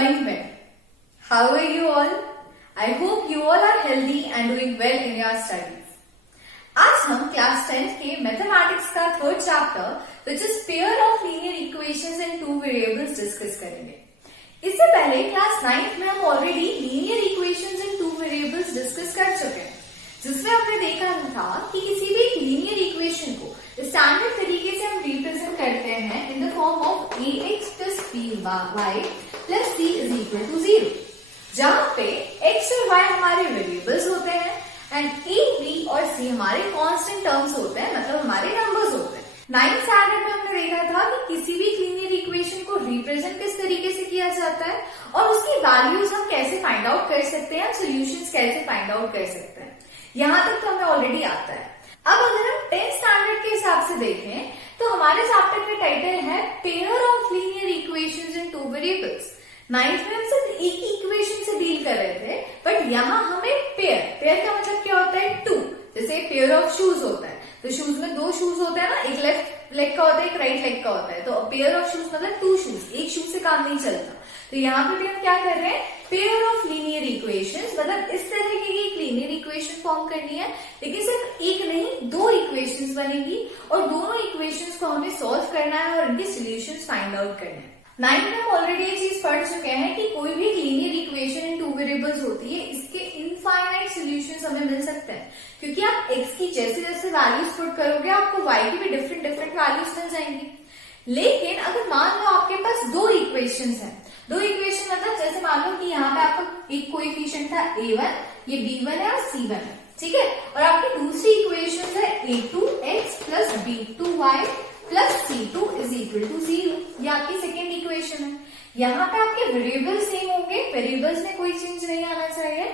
morning, men. How are you all? I hope you all are healthy and doing well in your studies. आज हम class 10th के mathematics का third chapter which is pair of linear equations and two variables discuss करेंगे. इससे पहले class 9th में हम already linear equations and two variables discuss कर चुके हैं, जिसमें हमने देखा था कि किसी भी लीनियर इक्वेशन को स्टैंडर्ड तरीके से हम रिप्रेजेंट करते हैं in the form of ax plus by plus c is equal to 0, जहां पे x और y हमारे वेरिएबल्स होते हैं एंड a, b और c हमारे कांस्टेंट टर्म्स होते हैं, मतलब हमारे नंबर्स होते हैं. 9th स्टैंडर्ड में हमने देखा था कि किसी भी लीनियर इक्वेशन को रिप्रेजेंट किस तरीके से किया जाता है और उसकी वैल्यूज हम कैसे फाइंड आउट कर सकते हैं, सोल्यूशंस कैसे फाइंड आउट कर सकते हैं. यहां तक तो हमें ऑलरेडी आता है. अब अगर हम 10th स्टैंडर्ड के हिसाब से देखें तो हमारे चैप्टर का टाइटल है pair of linear equations in two variables. 9th में हम सिर्फ एक ही इक्वेशन से डील कर रहे थे, बट यहाँ हमें पेयर का मतलब क्या होता है, टू. जैसे पेयर ऑफ शूज होता है तो शूज में दो शूज होते हैं ना, एक लेफ्ट लेग का होता है, एक राइट लेग का होता है. तो पेयर ऑफ शूज मतलब टू शूज, एक शूज से काम नहीं चलता. तो यहाँ पे भी हम क्या कर रहे हैं, पेयर ऑफ लीनियर इक्वेशंस, मतलब इस तरह की एक लीनियर इक्वेशन फॉर्म करनी है, लेकिन सिर्फ एक नहीं दो इक्वेशंस बनेगी और दोनों इक्वेशंस को हमें सॉल्व करना है और इनके सॉल्यूशंस फाइंड आउट करने हैं. 9th में हम ऑलरेडी ये चीज पढ़ चुके हैं कि कोई भी linear equation in two variables होती है, इसके इनफाइनाइट सॉल्यूशंस हमें मिल सकते हैं, क्योंकि आप x की जैसे जैसे वैल्यूज पुट करोगे आपको y की भी डिफरेंट डिफरेंट वैल्यूज मिल जाएंगी. लेकिन अगर मान लो आपके पास दो इक्वेशंस हैं, दो इक्वेशन मतलब जैसे मान लो कि यहाँ पे आपका एक कोएफिशिएंट था a1, ये b1 है और c1 है, ठीक है, और आपकी दूसरी इक्वेशन है a2x plus b2y plus c2 is equal to 0. ये आपकी सेकेंड इक्वेशन है. यहाँ पे आपके वेरिएबल सेम होंगे, वेरिएबल्स में कोई चेंज नहीं आना चाहिए,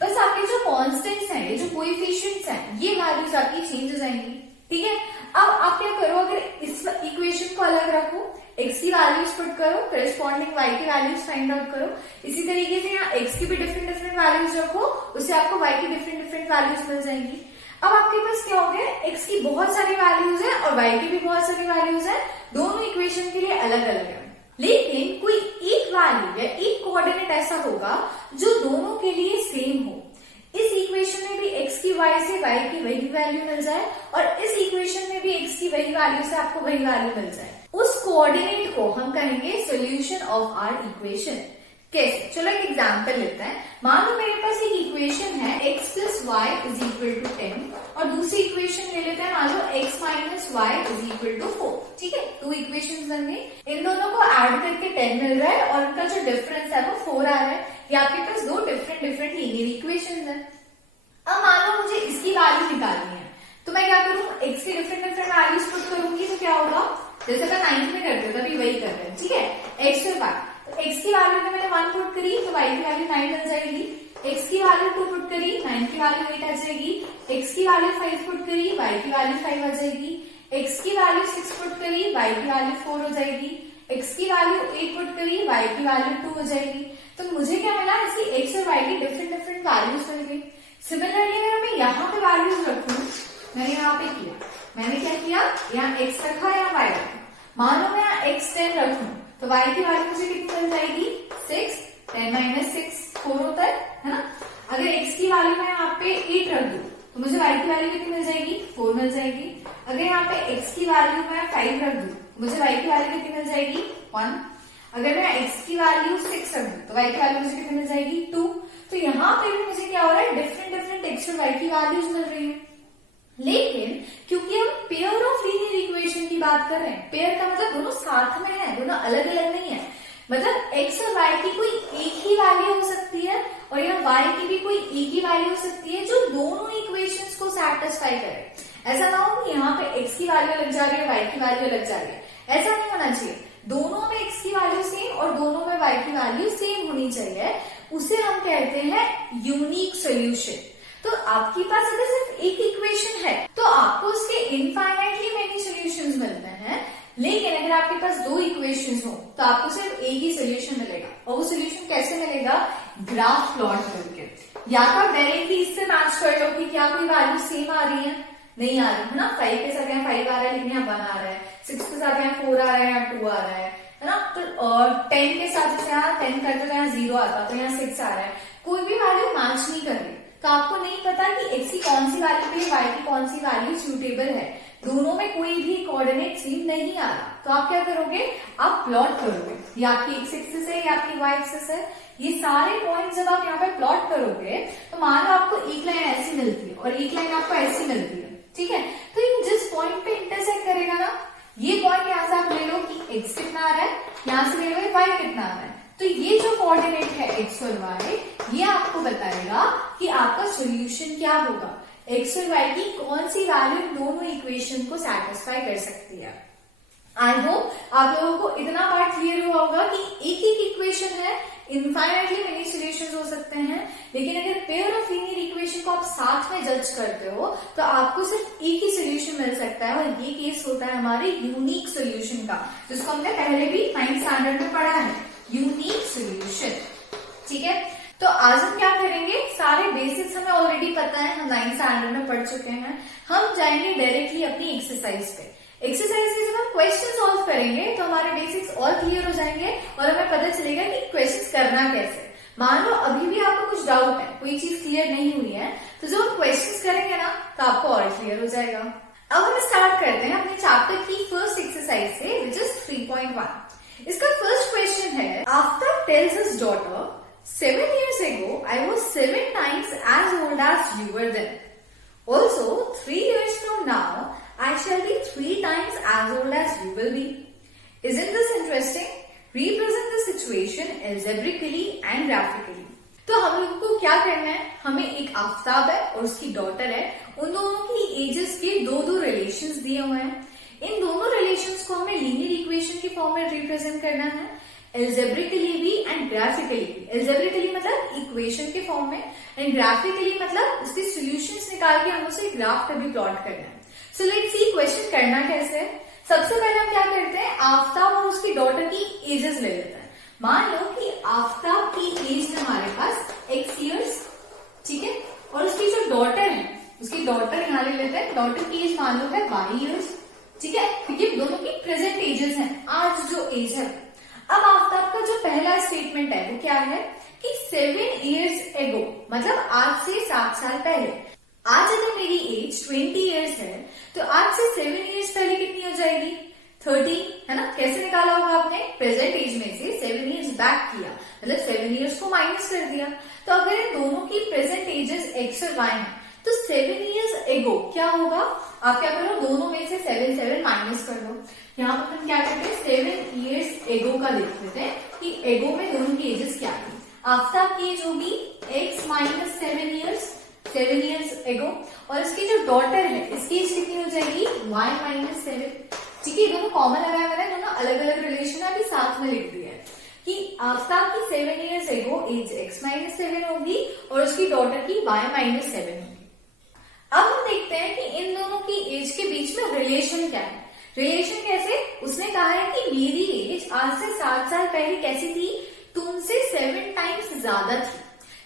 बस आपके जो कॉन्स्टेंट्स हैं, ये जो कोएफिशिएंट्स हैं, ये वैल्यूज आपकी चेंज हो जाएंगी, ठीक है. अब आप क्या करो, अगर इस इक्वेशन को अलग रखो, x की वैल्यूज पुट करो, करस्पॉन्डिंग y की वैल्यूज फाइंड आउट करो. इसी तरीके से यहाँ x की भी डिफरेंट डिफरेंट वैल्यूज रखो, उससे आपको y की डिफरेंट डिफरेंट वैल्यूज मिल जाएंगी. अब आपके पास क्या हो गया, x की बहुत सारी वैल्यूज है और y की भी बहुत सारी वैल्यूज है, दोनों इक्वेशन के लिए अलग अलग है. लेकिन कोई एक वैल्यू या एक कोऑर्डिनेट ऐसा होगा जो दोनों के लिए सेम हो. इस इक्वेशन में भी x की y से y की वही वैल्यू मिल जाए और इस इक्वेशन में भी x की वही वैल्यू से आपको वही वैल्यू मिल जाए, उस कोऑर्डिनेट को हम कहेंगे सॉल्यूशन ऑफ आवर इक्वेशन. कैसे, चलो एक एग्जांपल लेते हैं. मान लो मेरे पास एक इक्वेशन है x plus y is equal to 10 और दूसरी इक्वेशन ले लेते हैं, मान लो x minus y is equal to 4, ठीक है. दो इक्वेशन बन गई, इन दोनों को ऐड करके 10 मिल रहा है और उनका जो डिफरेंस है वो 4 आ रहा है. ये आपके पास दो डिफरेंट डिफरेंट लीनियर इक्वेशन है. अब मान लो मुझे इसकी वैल्यू निकालनी है, तो मैं क्या करूँ, x की डिफरेंट डिफरेंट वैल्यूज पुट करूंगी, तो क्या होगा, जैसे मैं 9th में करती हूँ तभी वही कर रहे हैं, ठीक है. x और y, तो x की वैल्यू मैंने 1 पुट करी तो y की वैल्यू 9 मिल जाएगी. x की वैल्यू 2 पुट करी, 9 की वैल्यू 8 आ जाएगी. x की वैल्यू 5 पुट करी, y की वैल्यू 5 आ जाएगी. x की वैल्यू 6 पुट करी, y की वैल्यू 4 हो जाएगी. x की वैल्यू 8 पुट करी, y की वैल्यू 2 हो जाएगी. तो मुझे क्या मिला, इसकी x और y की डिफरेंट डिफरेंट वैल्यूज मिल गई. सिमिलरली अगर मैं यहाँ पे वैल्यूज रखूं, मैंने यहाँ पे किया, मैंने क्या किया, यहाँ x रखा, यहाँ y रखा. मान लो मैं यहाँ x 10 रखूं तो y की वैल्यू मुझे कितनी मिल जाएगी, 6. 10 माइनस 6 4 होता है ना. अगर x की वैल्यू मैं यहाँ पे 8 रख दूं तो मुझे y की वैल्यू कितनी मिल जाएगी, 4 मिल जाएगी. अगर यहाँ पे x की वैल्यू मैं 5 रख दूं तो मुझे y की वैल्यू कितनी मिल जाएगी, 1. अगर मैं x की वैल्यू 6 रख दूं तो y की वैल्यू मुझे कितनी मिल जाएगी, 2. तो यहाँ पे भी मुझे क्या हो रहा है, डिफरेंट डिफरेंट x और y की वैल्यूज मिल रही है. लेकिन क्योंकि हम पेयर ऑफ लीनियर इक्वेशन की बात कर रहे हैं, पेयर का मतलब दोनों साथ में है, दोनों अलग अलग नहीं है. मतलब x और y की कोई एक ही वैल्यू हो सकती है और यहाँ y की भी कोई एक ही वैल्यू हो सकती है जो दोनों इक्वेशंस को सैटिस्फाई करे. ऐसा ना हो कि यहाँ पे x की वैल्यू लग जा रही है, y की वैल्यू लग जा रही है, ऐसा नहीं होना चाहिए. दोनों में x की वैल्यू सेम और दोनों में y की वैल्यू सेम होनी चाहिए. उसे हम कहते हैं यूनिक सोल्यूशन. तो आपके पास अगर सिर्फ एक इक्वेशन है तो आपको उसके इनफाइनाइटली मेनी सॉल्यूशंस मिलते हैं. लेकिन अगर आपके पास दो इक्वेशंस हो तो आपको सिर्फ एक ही सॉल्यूशन मिलेगा. और वो सॉल्यूशन कैसे मिलेगा, ग्राफ प्लॉट करके. या तो डायरेक्टली इससे मैच कर लो कि क्या कोई वैल्यू सेम आ रही है, नहीं आ रही है ना. 5 के साथ यहाँ 5 आ रहा है लेकिन यहाँ 1 आ रहा है, 6 के साथ यहाँ 4 आ रहा है, यहाँ 2 आ रहा है ना. तो 10 के साथ, जैसे यहाँ 10 करते तो यहाँ 0 आता, तो यहाँ 6 आ रहा है, कोई भी वैल्यू मैच नहीं कर रही, तो आपको नहीं पता कि x की कौन सी वैल्यू पे y की कौन सी वैल्यू सूटेबल है, दोनों में कोई भी कोऑर्डिनेट सेम नहीं आ रहा, तो आप क्या करोगे, आप प्लॉट करोगे, ये आपकी x एक्सिस है, ये आपकी y एक्सिस है, ये सारे पॉइंट जब आप यहाँ पे प्लॉट करोगे तो मान लो आपको एक लाइन ऐसी मिलती है और एक लाइन आपको ऐसी मिलती है, ठीक है, तो ये जिस पॉइंट पे इंटरसेक्ट करेगा ना, ये पॉइंट यहाँ से आप ले लो कि x कितना आ रहा है, यहाँ से ले लो y कितना आ रहा है, तो ये जो कोऑर्डिनेट है x और y, ये आपको बताएगा कि आपका सॉल्यूशन क्या होगा, x और y की कौन सी वैल्यू इन दोनों इक्वेशन को सेटिस्फाई कर सकती है। आई होप आप लोगों को इतना पार्ट क्लियर हुआ होगा कि एक एक इक्वेशन है, इनफाइनाइटली मेनी सॉल्यूशंस हो सकते हैं, लेकिन अगर पेयर ऑफ लीनियर इक्वेशन को आप साथ में जज करते हो तो आपको सिर्फ एक ही सॉल्यूशन मिल सकता है, और ये केस होता है हमारे यूनिक सॉल्यूशन का, जिसको हमने पहले भी 9th स्टैंडर्ड में पढ़ा है, यूनिक सॉल्यूशन। ठीक है, तो आज हम क्या करेंगे, सारे बेसिक्स हमें ऑलरेडी पता है, हम 9th स्टैंडर्ड में पढ़ चुके हैं, हम जाएंगे डायरेक्टली अपनी एक्सरसाइज पे। एक्सरसाइज में जब हम क्वेश्चन सॉल्व करेंगे तो हमारे बेसिक्स और क्लियर हो जाएंगे और हमें पता चलेगा कि क्वेश्चंस करना कैसे। मान लो अभी भी आपको कुछ डाउट है, कोई चीज क्लियर नहीं हुई है, तो जब हम क्वेश्चंस करेंगे ना तो आपको और क्लियर हो जाएगा। अब हम स्टार्ट करते हैं अपने चैप्टर की फर्स्ट एक्सरसाइज से, विच इज 3.1। इसका फर्स्ट क्वेश्चन है, after tales his daughter 7 years ago I was 7 times as old as you were then. Also 3 years from now I shall be 3 times as old as you will be. Isn't this interesting? Represent the situation algebraically and graphically. तो हम लोगों को क्या करना है, हमें एक आफ्ताब है और उसकी डॉटर है, उन दोनों की एजेस के दो रिलेशंस दिए हुए हैं, इन दोनों रिलेशंस को हमें लीनियर इक्वेशन की फॉर्म में रिप्रेजेंट करना है, एल्जेब्रिकली भी एंड ग्राफिकली भी। एल्जेब्रिकली मतलब इक्वेशन के फॉर्म में, एंड ग्राफिकली मतलब उसके सॉल्यूशंस निकाल के हम उसे ग्राफ पे भी प्लॉट करना है। सो लेट्स सी क्वेश्चन करना कैसे है। सबसे पहले हम क्या करते हैं, आफ्ताब और उसकी डॉटर की एजेस ले लेते हैं। मान लो कि आफ्ताब की एज है हमारे पास x years, ठीक है, और उसकी जो डॉटर है, उसकी डॉटर यहाँ ले लेते हैं, डॉटर की एज मान लो है y years, ठीक है, क्योंकि दोनों की प्रेजेंट एजेस हैं, आज जो एज है। अब आफ्ताब का जो पहला स्टेटमेंट है वो क्या है कि 7 years ago मतलब आज से 7 साल पहले। आज अगर मेरी एज 20 years है तो आज से 7 years पहले कितनी हो जाएगी, 30, है ना। कैसे निकाला होगा आपने, प्रेजेंट एज में से 7 years बैक किया, मतलब 7 years को माइनस कर दिया। तो अगर इन दोनों की प्रेजेंट एजेस x और y है तो 7 years ago क्या होगा, आप क्या करो, दोनों में से 7 माइनस कर दो। यहाँ पर हम क्या करते हैं, 7 years ago का लिख देते हैं कि एगो में दोनों की एजेस क्या है। आफ्ताब की एज होगी x माइनस 7 years ago, और इसकी जो डॉटर है इसकी एज कितनी हो जाएगी, y माइनस 7। ठीक है, दोनों कॉमन लगाया मैंने, दोनों अलग अलग रिलेशन है, अभी साथ में लिख दिया है कि आफ्ताब की 7 years ago age x minus 7 होगी और उसकी डॉटर की y माइनस 7 होगी। अब हम देखते हैं कि इन दोनों की एज के बीच में रिलेशन क्या है। रिलेशन कैसे, उसने कहा है कि मेरी एज आज से 7 साल पहले कैसी थी, तुमसे 7 टाइम्स ज्यादा थी।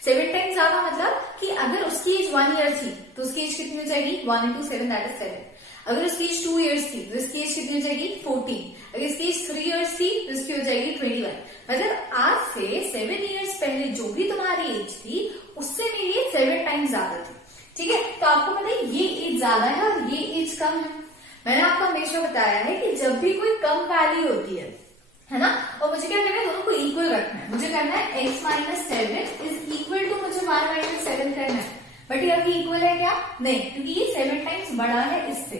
7 टाइम्स ज्यादा मतलब कि अगर उसकी एज 1 year थी तो उसकी एज कितनी हो जाएगी, 1 into 7 that is 7। अगर उसकी एज 2 years थी तो इसकी एज कितनी हो जाएगी, 14। अगर इसकी एज 3 years थी तो इसकी हो जाएगी 21। मतलब आज से 7 years पहले जो भी तुम्हारी एज थी उससे मेरी एज 7 टाइम्स ज्यादा थी। ठीक है, तो आपको पता है ये एज ज्यादा है और ये एज कम है। मैंने आपको हमेशा बताया है कि जब भी कोई कम वैल्यू होती है ना, और मुझे क्या करना है, दोनों को इक्वल रखना है। मुझे करना है x minus 7 is equal to मुझे y माइनस 7 करना है, बट ये अभी इक्वल है क्या, नहीं, क्योंकि ये 7 टाइम्स बड़ा है इससे।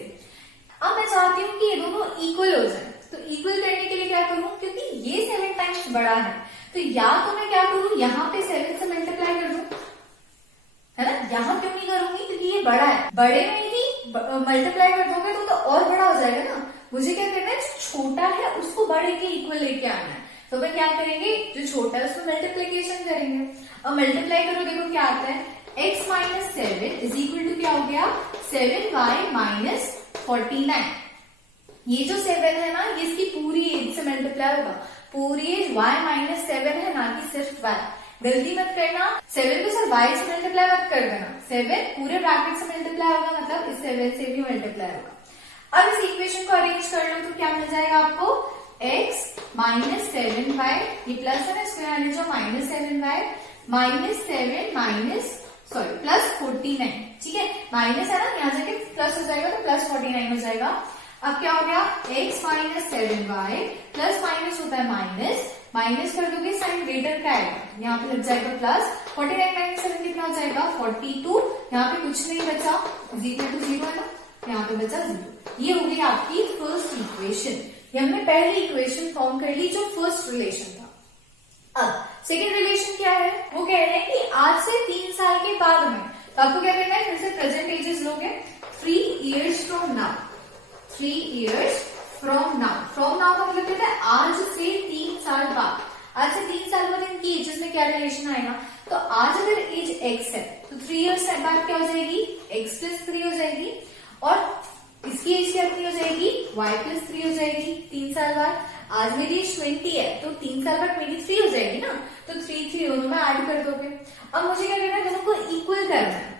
अब मैं चाहती हूँ कि ये दोनों इक्वल हो जाए, तो इक्वल करने के लिए क्या करूँ, क्योंकि ये 7 टाइम्स बड़ा है तो या तो मैं क्या करूँ, यहाँ पे 7 से मल्टीप्लाई कर दूं, है ना। यहाँ क्यों नहीं करूंगी, क्योंकि ये बड़ा है, बड़े में ही मल्टीप्लाई कर दोगे तो और बड़ा हो जाएगा ना। मुझे क्या करना है, छोटा है उसको बड़े के इक्वल लेके आना है। तो मैं क्या करेंगे, जो छोटा है उसको मल्टीप्लीकेशन करेंगे। अब मल्टीप्लाई करो, देखो क्या आता है, x minus 7 is equal to क्या हो गया, 7y माइनस 49। ये जो 7 है ना, ये इसकी पूरी एज से मल्टीप्लाई होगा, पूरी एज y माइनस 7 है, ना कि सिर्फ y। गलती मत करना, 7 को सिर्फ y से मल्टीप्लाई मत कर देना, 7 पूरे ब्रैकेट से मल्टीप्लाई होगा, मतलब इस 7 से भी मल्टीप्लाई होगा। अब इस इक्वेशन को अरेंज कर लो तो क्या मिल जाएगा आपको, x -7 ये प्लस है ना, इसको यहाँ ले जाओ -7 प्लस 49, ठीक है, माइनस है ना, यहाँ जाके प्लस हो जाएगा तो प्लस 49 हो जाएगा। अब क्या हो गया, x minus 7y plus minus होता है माइनस कर दोगे, साइन ग्रेटर का आएगा, यहाँ पे लग जाएगा प्लस 49 माइनस 7 कितना हो जाएगा 42, यहाँ पे कुछ नहीं बचा, इक्वल टू 0 है ना, यहाँ पे बचा 0। ये हो गई आपकी फर्स्ट इक्वेशन। ये हमने पहली इक्वेशन फॉर्म कर ली जो फर्स्ट रिलेशन था। अब सेकेंड रिलेशन क्या है, वो कह रहे हैं कि आज से 3 साल के बाद में, तो आपको क्या करना है, फिर से प्रेजेंट एजेस लोगे, 3 years from now, 3 years from now, from now का मतलब क्या है, आज से 3 साल बाद, आज से 3 साल बाद इनकी एजेस में क्या रिलेशन आएगा, तो आज अगर एज x है तो 3 years बाद क्या हो जाएगी, x plus 3 हो जाएगी, और इसकी एज क्या हो जाएगी, y plus 3 हो जाएगी 3 साल बाद। आज मेरी एज 20 है तो 3 साल बाद 23 हो जाएगी ना, तो 3 दोनों में ऐड कर दोगे। अब मुझे क्या करना है, दोनों को इक्वल करना है,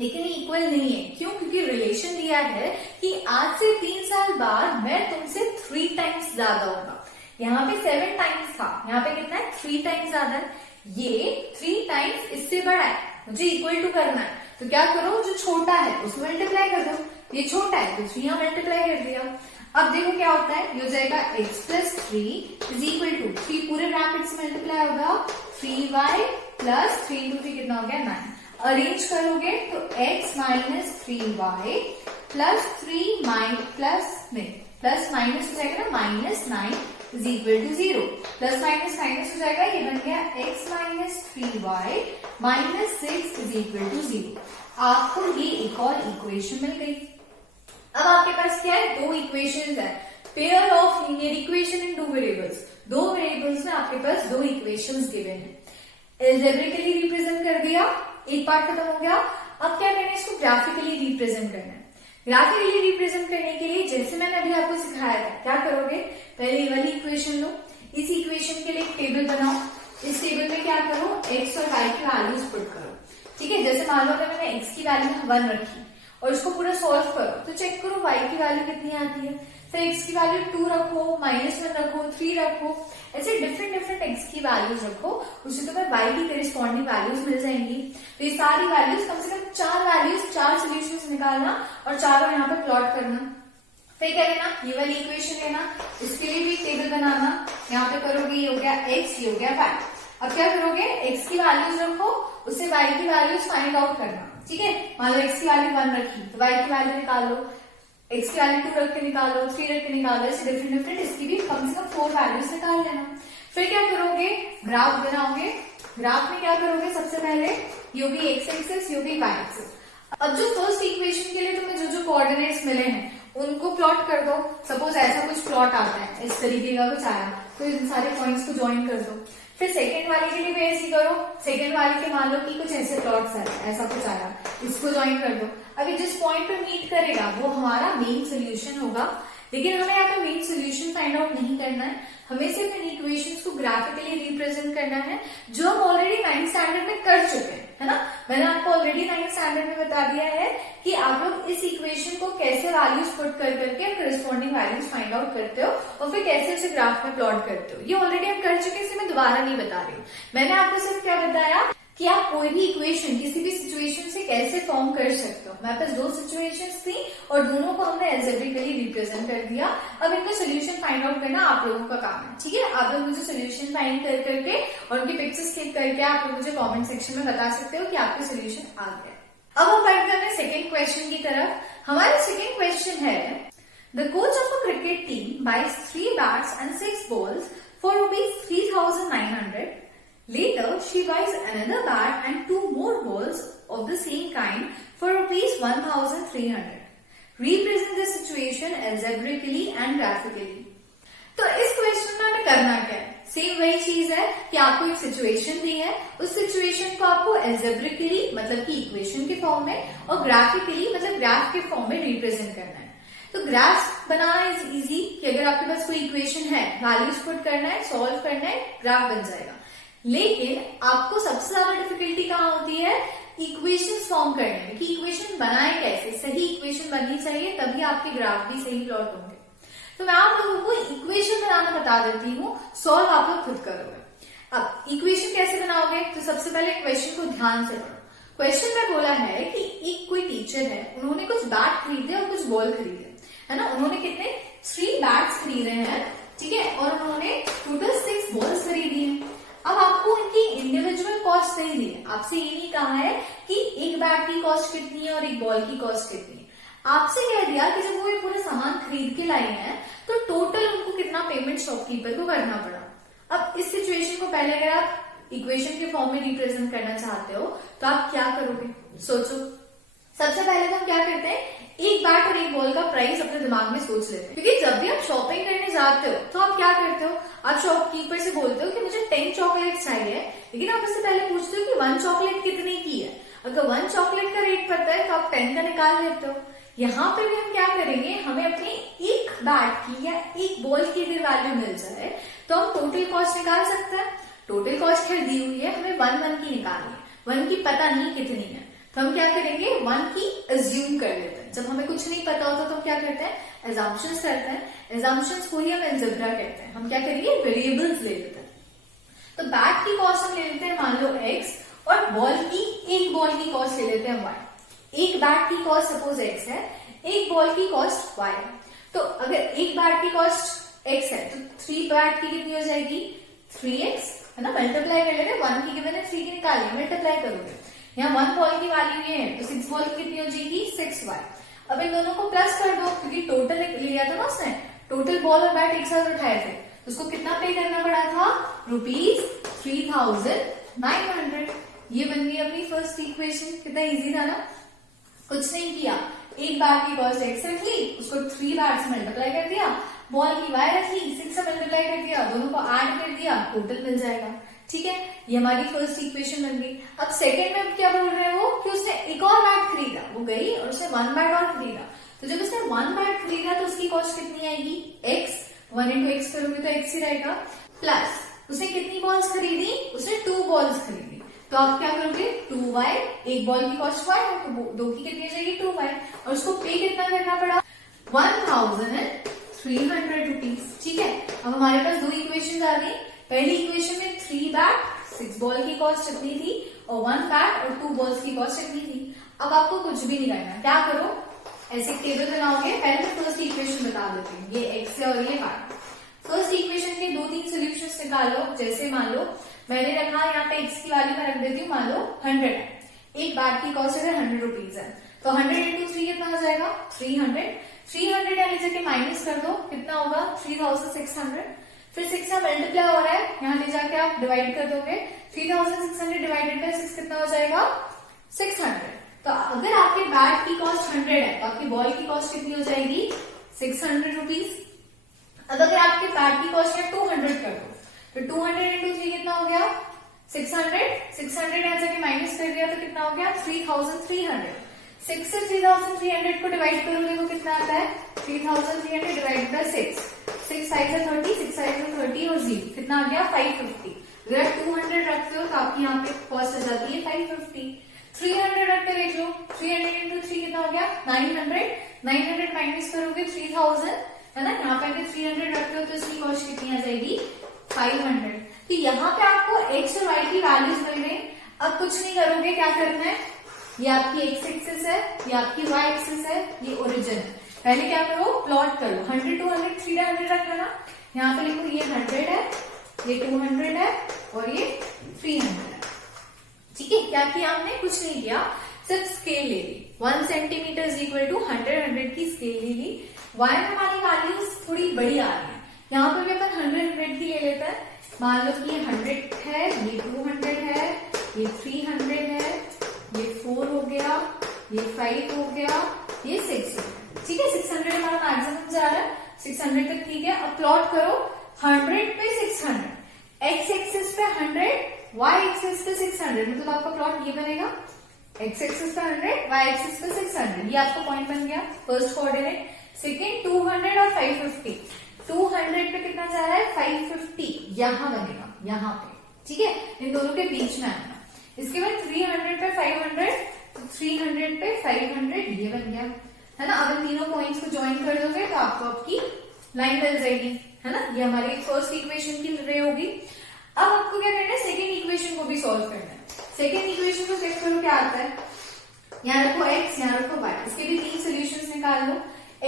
लेकिन इक्वल नहीं है, क्यों, क्योंकि रिलेशन दिया है कि आज से 3 साल बाद मैं तुमसे 3 टाइम्स ज्यादा होगा। यहाँ पे 7 टाइम्स था, यहाँ पे कितना है 3 टाइम्स ज्यादा है, ये 3 टाइम्स इससे बड़ा है, मुझे इक्वल टू करना है, तो क्या करो, जो छोटा है उसमें मल्टीप्लाई कर दो, ये छोटा है तो 3 यहाँ मल्टीप्लाई कर दिया। अब देखो क्या होता है, ये हो जाएगा x plus 3 is equal to 3 पूरे ब्रैकेट से मल्टीप्लाई होगा 3y प्लस 3 into 3 कितना हो गया 9। अरेंज करोगे तो x minus 3y plus 3 plus minus हो जाएगा ना -9 is equal to 0, plus minus हो जाएगा, ये बन गया x minus 3y minus 6 is equal to 0। आपको ये एक और इक्वेशन मिल गई। अब आपके पास क्या है, 2 इक्वेशंस है, pair of linear equation in 2 variables, 2 variables में आपके पास 2 इक्वेशंस गिवन है। एल्जेब्रिकली रिप्रेजेंट कर दिया, एक पार्ट खत्म हो गया। अब क्या करना है, इसको ग्राफिकली रिप्रेजेंट करना है। ग्राफिकली रिप्रेजेंट करने के लिए जैसे मैंने अभी आपको सिखाया था, क्या करोगे, पहले ये वाली इक्वेशन लो, इस इक्वेशन के लिए एक टेबल बनाओ, इस टेबल में क्या करो, x और y की वैल्यूज पुट करो, ठीक है। जैसे मान लो मैंने x की वैल्यू 1 रखी और इसको पूरा सॉल्व करो, तो चेक करो y की वैल्यू कितनी आती है, फिर x की वैल्यू 2 रखो, -1 रखो, 3 रखो, ऐसे डिफरेंट x की वैल्यूज रखो, उससे तुम्हें y की करिस्पॉन्डिंग वैल्यूज मिल जाएंगी। तो ये सारी वैल्यूज कम से कम 4 वैल्यूज 4 सोल्यूशन निकालना और चारों यहाँ पे प्लॉट करना। फिर क्या लेना, ये वाली इक्वेशन लेना, इसके लिए भी टेबल बनाना, यहाँ पे करोगे, ये हो गया x, ये हो गया y। अब क्या करोगे, x की वैल्यूज रखो, उससे y की वैल्यूज फाइंड आउट करना, ठीक है। मान लो x की वैल्यू 1 रखी तो y की वैल्यू निकाल लो, x की वैल्यू 2 रख के निकालो, 3 रख के निकालो, ऐसे डिफरेंट इसकी भी कम से कम 4 वैल्यूज निकाल लेना। फिर क्या करोगे, ग्राफ बनाओगे, ग्राफ में क्या करोगे, सबसे पहले ये होगी x एक्सिस, ये होगी y एक्सिस। अब जो फर्स्ट इक्वेशन के लिए तुम्हें जो कोऑर्डिनेट्स मिले हैं उनको प्लॉट कर दो। सपोज ऐसा कुछ प्लॉट आता है, इस तरीके का कुछ आया, तो इन सारे पॉइंट्स को ज्वाइन कर दो। फिर सेकंड वाले के लिए भी ऐसे करो, सेकंड वाले के मान लो कि कुछ ऐसे प्लॉट्स आए, ऐसा कुछ आया, इसको ज्वाइन कर दो। अभी जिस पॉइंट पे मीट करेगा वो हमारा मेन सोल्यूशन होगा, लेकिन हमें यहाँ पे मेन सोल्यूशन फाइंड आउट नहीं करना है, हमें सिर्फ इन इक्वेशंस को ग्राफिकली रिप्रेजेंट करना है, जो हम ऑलरेडी 9th स्टैंडर्ड में कर चुके हैं, है ना। मैंने आपको ऑलरेडी 9th स्टैंडर्ड में बता दिया है कि आप लोग इस इक्वेशन को कैसे वैल्यूज पुट कर करके करस्पॉन्डिंग वैल्यूज फाइंड आउट करते हो और फिर कैसे उसे ग्राफ में प्लॉट करते हो। ये ऑलरेडी आप कर चुके हैं, इसे मैं दोबारा नहीं बता रही हूँ। मैंने आपको सिर्फ क्या बताया कि आप कोई भी इक्वेशन किसी भी सिचुएशन से कैसे फॉर्म कर सकते हो। मेरे पास 2 सिचुएशंस थी और दोनों को हमने एल्जेब्रिकली रिप्रेजेंट कर दिया। अब इनका सोल्यूशन फाइंड आउट करना आप लोगों का काम है, ठीक है। आप लोग मुझे सोल्यूशन फाइंड कर करके और उनकी पिक्चर्स क्लिक करके आप लोग मुझे कमेंट सेक्शन में बता सकते हो कि आपका सोल्यूशन आ गया। अब हम बढ़ते हैं सेकेंड क्वेश्चन की तरफ। हमारा सेकेंड क्वेश्चन है, the coach of a cricket team buys 3 bats and 6 balls for ₹3,900. Later, she buys another bat and 2 more balls of the same kind for ₹1,300. Represent the situation algebraically and graphically. तो इस question में हमें करना क्या है, same वही चीज है कि आपको एक सिचुएशन दी है, उस सिचुएशन को आपको algebraically मतलब कि इक्वेशन के फॉर्म में और graphically मतलब ग्राफ के फॉर्म में रिप्रेजेंट करना है। तो ग्राफ बनाना इज इजी कि अगर आपके पास कोई इक्वेशन है, वैल्यूज पुट करना है, सॉल्व करना है, ग्राफ बन जाएगा। लेकिन आपको सबसे ज्यादा डिफिकल्टी कहाँ होती है, इक्वेशन फॉर्म करने में, कि इक्वेशन बनाए कैसे, सही इक्वेशन बननी चाहिए तभी आपके ग्राफ भी सही प्लॉट होंगे। तो मैं आप लोगों को इक्वेशन बनाना बता देती हूँ, सॉल्व आप लोग खुद करोगे। अब इक्वेशन कैसे बनाओगे, तो सबसे पहले क्वेश्चन को ध्यान से पढ़ो। क्वेश्चन में बोला है कि एक कोई टीचर है, उन्होंने कुछ बैट खरीदे और कुछ बॉल खरीदे, है ना। उन्होंने कितने 3 बैट्स खरीदे हैं, ठीक है, और उन्होंने टोटल 6 बॉल्स खरीदी है। अब आपको इनकी इंडिविजुअल कॉस्ट नहीं दी है, आपसे ये नहीं कहा है कि एक बैट की कॉस्ट कितनी है और एक बॉल की कॉस्ट कितनी है। आपसे कह दिया कि जब वो ये पूरे सामान खरीद के लाए हैं तो टोटल उनको कितना पेमेंट शॉपकीपर को करना पड़ा। अब इस सिचुएशन को पहले अगर आप इक्वेशन के फॉर्म में रिप्रेजेंट करना चाहते हो तो आप क्या करोगे, सोचो। सबसे पहले तो हम क्या करते हैं, एक बैट और एक बॉल का प्राइस अपने दिमाग में सोच लेते हैं, क्योंकि जब भी आप शॉपिंग करने जाते हो तो आप क्या करते हो, आप शॉपकीपर से बोलते हो कि मुझे 10 चॉकलेट चाहिए, लेकिन आप उससे पहले पूछते हो कि 1 चॉकलेट कितने की है। अगर 1 चॉकलेट का रेट पता है तो आप 10 का निकाल लेते हो। यहाँ पे भी हम क्या करेंगे, हमें अपनी एक बैट की या एक बॉल की अगर वैल्यू मिल जाए तो हम टोटल कॉस्ट निकाल सकते हैं। टोटल कॉस्ट खैर दी हुई है, हमें 1 की निकालनी है, 1 की पता नहीं कितनी है, तो हम क्या करेंगे 1 की अज्यूम कर लेते हैं। जब हमें कुछ नहीं पता होता तो हम क्या करते हैं, एजम्पशंस करते हैं। एजम्पशंस को ही हम अलजेब्रा कहते हैं। हम क्या करेंगे, वेरिएबल्स ले लेते हैं। तो बैट की कॉस्ट हम ले लेते हैं मान लो x, और बॉल की, एक बॉल की कॉस्ट ले लेते हैं y। एक बैट की कॉस्ट सपोज x है, एक बॉल की कॉस्ट y है। तो अगर एक बैट की कॉस्ट x है तो 3 बैट की कितनी हो जाएगी, 3x, है ना। मल्टीप्लाई कर लेंगे, 1 की गिवन है, 3 की निकालिए, मल्टीप्लाई करोगे। यहाँ 1 बॉल की वैल्यू ये है तो 6 बॉल की कितनी हो जाएगी, 6y। अब इन दोनों को प्लस कर दो, क्योंकि टोटल लिया था ना उसने, टोटल बॉल और बैट एक साथ उठाए थे, तो उसको कितना पे करना पड़ा था, ₹3,900। ये बन गई अपनी फर्स्ट इक्वेशन। कितना इजी था ना, कुछ नहीं किया, एक बैट की कॉस्ट x रख ली, उसको 3 बैट से मल्टीप्लाई कर दिया, बॉल की y रख ली, 6 से मल्टीप्लाई कर दिया, दोनों को ऐड कर दिया, टोटल मिल जाएगा। ठीक है, ये हमारी फर्स्ट इक्वेशन बन गई। अब सेकंड में क्या बोल रहे हैं वो, कि उसने एक और बैट खरीदा, वो गई और उसने 1 बैट और खरीदा। तो जब उसने 1 बैट खरीदा तो उसकी कॉस्ट कितनी आएगी, x, 1 into x करोगे तो x ही रहेगा, प्लस उसने कितनी बॉल्स खरीदी, उसने 2 बॉल्स खरीदी, तो आप क्या करोगे 2y, एक बॉल की कॉस्ट y है तो 2 की कितनी हो जाएगी 2y, और उसको पे कितना करना पड़ा, 1,300 रुपीज। ठीक है, अब हमारे पास 2 इक्वेशन आ गई। पहली इक्वेशन में 3 बैट, 6 बॉल की कॉस्ट कितनी थी, और 1 बैट और 2 बॉल्स की कॉस्ट कितनी थी। अब आपको कुछ भी नहीं करना, क्या करो, ऐसे टेबल बनाओगे। पहले फर्स्ट इक्वेशन बता देते हैं, ये x है और ये y। फर्स्ट इक्वेशन के 2-3 सोल्यूशंस निकालो। जैसे मान लो मैंने रखा यहाँ पे x की वैल्यू मैं रख देती हूँ, मान लो 100 है, एक बैट की कॉस्ट अगर 100 रुपीज है, तो 100 into 3 कितना हो जाएगा, 300। 300 यहाँ ले जाके माइनस कर दो, कितना होगा 3600। फिर 6 से मल्टीप्लाई हो रहा है, यहाँ ले जाके आप डिवाइड कर दोगे, 3600 डिवाइडेड बाय 6 कितना हो जाएगा 600। तो अगर आपके बैट की कॉस्ट 100 है तो आपकी बॉल की कॉस्ट कितनी हो जाएगी 600 रुपीज। अब अगर आपके बैट की कॉस्ट है 200 कर दो, तो 200 into 3 कितना हो गया 600। 600 यहाँ जाके माइनस कर दिया तो कितना हो गया 3300। 6 से 3300 को डिवाइड करोगे तो कितना आता है 3300 डिवाइड बाय 6। 6 साइड है 30, 6 साइड है 30 और 0 कितना आ गया 550। अगर आप 200 रखते हो तो आपकी यहाँ पे कॉस्ट आ जाती है 550। 300 रख कर देख लो, 300 into 3 कितना हो गया 900। 900 माइनस करोगे 3000, है ना। यहाँ पे अगर 300 रखते हो तो इसकी कॉस्ट कितनी आ जाएगी 500। तो यहाँ पे आपको x और y की वैल्यूज मिल गई। अब कुछ नहीं करोगे, क्या करना है, ये आपकी x एक्सिस है, ये आपकी y एक्सिस है, ये ओरिजिन है। पहले क्या करो, प्लॉट करो। 100 to 100 300 रखना ना, यहाँ पे लिखो ये 100 है, ये 200 है और ये 300 है। ठीक है, क्या किया हमने, कुछ नहीं किया, सिर्फ स्केल ले ली। 1 सेंटीमीटर इज इक्वल टू 100 की स्केल ले ली। y में हमारी वैल्यूज थोड़ी बड़ी आ रही है, यहाँ पे भी अपन 100 की ले लेते हैं। मान लो कि ये 100 है, ये 200 है, ये 300 है, ये 4 हो गया, ये 5 हो गया, ये 6 हो गया। ठीक है, 600 हमारा मैक्सिमम जा रहा है, 600 तक ठीक है। अब प्लॉट करो 100 पे 600, x एक्सिस पे 100, y एक्सिस पे 600, मतलब आपका प्लॉट ये बनेगा, x एक्सिस पे 100, y एक्सिस पे 600, ये आपका पॉइंट बन गया फर्स्ट कोऑर्डिनेट। सेकेंड 200 और 550, 200 पे कितना जा रहा है 550, यहां बनेगा, यहाँ पे। ठीक है, इन दोनों के बीच में आना। इसके बाद 300 पे 500, 300 पे 500, ये बन गया, है ना। अब इन तीनों पॉइंट्स को ज्वाइन कर दोगे तो आपको आपकी लाइन मिल जाएगी, है ना। ये हमारी फर्स्ट इक्वेशन की रे होगी। अब आपको क्या करना है, सेकेंड इक्वेशन को भी सॉल्व करना है। सेकेंड इक्वेशन को चेक करो क्या आता है। यहाँ रखो x, यहाँ रखो y, इसके भी 3 सोल्यूशंस निकाल लो।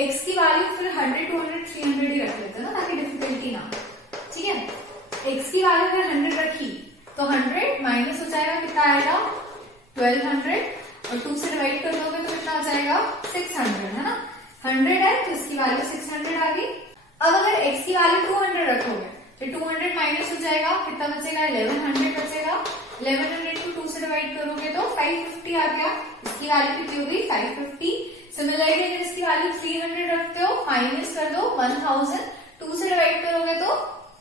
x की वैल्यू फिर 100, 200, 300 ही रख लेते हैं ना, ताकि डिफिकल्टी ना हो, ठीक है। x की वैल्यू फिर 100 रखी तो 100 माइनस हो जाएगा, कितना आएगा 1200, और 2 से डिवाइड कर दोगे तो कितना हो जाएगा 600, है ना। 100 है तो इसकी वैल्यू 600 आ गई। अब अगर x की वैल्यू 200 रखोगे तो 200 माइनस हो जाएगा, कितना बचेगा 1100 बचेगा। 1100 को 2 से डिवाइड करोगे तो 550 आ गया, इसकी वैल्यू कितनी हो गई 550। सिमिलरली अगर इसकी वैल्यू 300 रखते हो, माइनस कर दो 1000, 2 से डिवाइड करोगे तो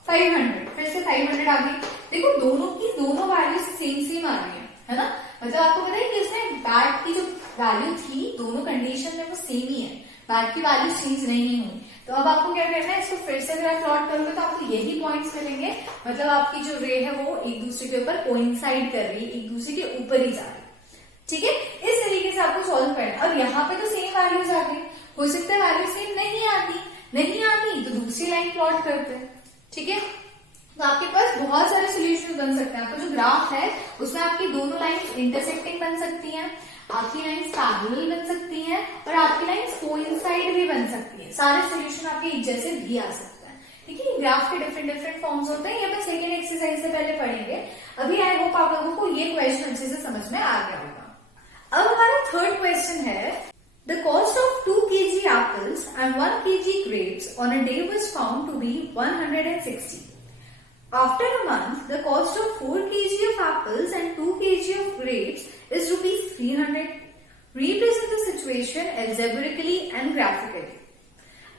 500, फिर से 500 आ गई। देखो दोनों वैल्यू सेम आ रही है ना। मतलब आपको पता है कि इसमें बैट की जो वैल्यू थी दोनों कंडीशन में वो सेम ही है, बैट की वैल्यू चेंज नहीं हुई। तो अब आपको क्या करना है, इसको फिर से अगर आप प्लॉट करोगे तो आपको यही पॉइंट्स मिलेंगे। मतलब आपकी जो रे है वो एक दूसरे के ऊपर कोइंसाइड कर रही है, एक दूसरे के ऊपर ही जा रही है, ठीक है। इस तरीके से आपको सॉल्व करना है। अब यहाँ पे तो सेम वैल्यूज आ गई, हो सकता है वैल्यू सेम नहीं आती तो दूसरी लाइन प्लॉट करते हैं, ठीक है। तो आपके पास बहुत सारे सोल्यूशन बन सकते हैं। आपका जो ग्राफ है उसमें आपकी दोनों लाइन्स इंटरसेक्टिंग बन सकती हैं, आपकी लाइन्स पैरेलल बन सकती हैं, और आपकी लाइन्स कोइंसाइड भी बन सकती है। सारे सोल्यूशन आपके एक जैसे भी आ सकते हैं, ठीक है। ग्राफ के डिफरेंट फॉर्म्स होते हैं, ये अपन सेकेंड एक्सरसाइज से पहले पढ़ेंगे। अभी आई होप आप लोगों को ये क्वेश्चन अच्छे से समझ में आ गया होगा। अब हमारा थर्ड क्वेश्चन है, the cost of 2 kg apples and 1 kg grapes on a day was found to be 160. After a month, the cost of 4 kg of apples and 2 kg of grapes is rupees 300. Represent the situation algebraically and graphically.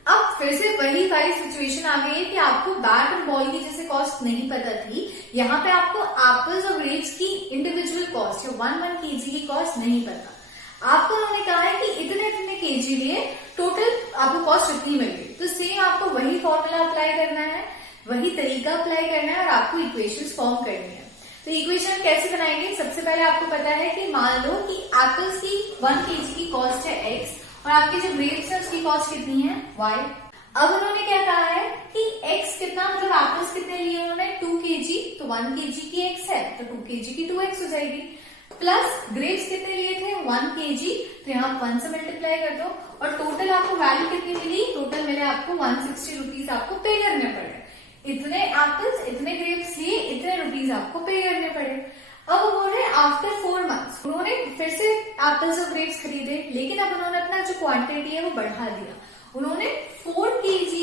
अब फिर से वही वाली situation आ गई है कि आपको bat और बॉल की जैसे कॉस्ट नहीं पता थी, यहाँ पे आपको एप्पल्स और ग्रेप्स की इंडिविजुअल कॉस्ट या 1 kg की कॉस्ट नहीं पता। आपको उन्होंने कहा है कि इतने केजी लिए टोटल आपको कॉस्ट इतनी मिल गई। तो सेम आपको वही फॉर्मूला अप्लाई करना है, वही तरीका अप्लाई करना है और आपको इक्वेशंस फॉर्म करनी है। तो इक्वेशन कैसे बनाएंगे, सबसे पहले आपको पता है कि मान लो कि एप्पल्स की 1 kg की कॉस्ट है x और आपके जो ग्रेप्स है उसकी कॉस्ट कितनी है y। अब उन्होंने क्या कहा है कि x कितना, मतलब एप्पल्स कितने लिए उन्होंने 2 kg, तो 1 kg की x है तो 2 kg की 2x हो जाएगी, प्लस ग्रेप्स कितने लिए थे 1 kg, तो यहाँ 1 से मल्टीप्लाई कर दो और टोटल आपको वैल्यू कितनी मिली, टोटल मिले आपको 160 रुपीज आपको पे करने पड़े। इतने एप्पल्स इतने ग्रेप्स लिए इतने रुपीज आपको पे करने पड़े। अब वो बोल रहे हैं आफ्टर 4 months उन्होंने फिर से एप्पल्स और ग्रेप्स खरीदे, लेकिन अब उन्होंने अपना जो क्वांटिटी है वो बढ़ा दिया। उन्होंने 4 kg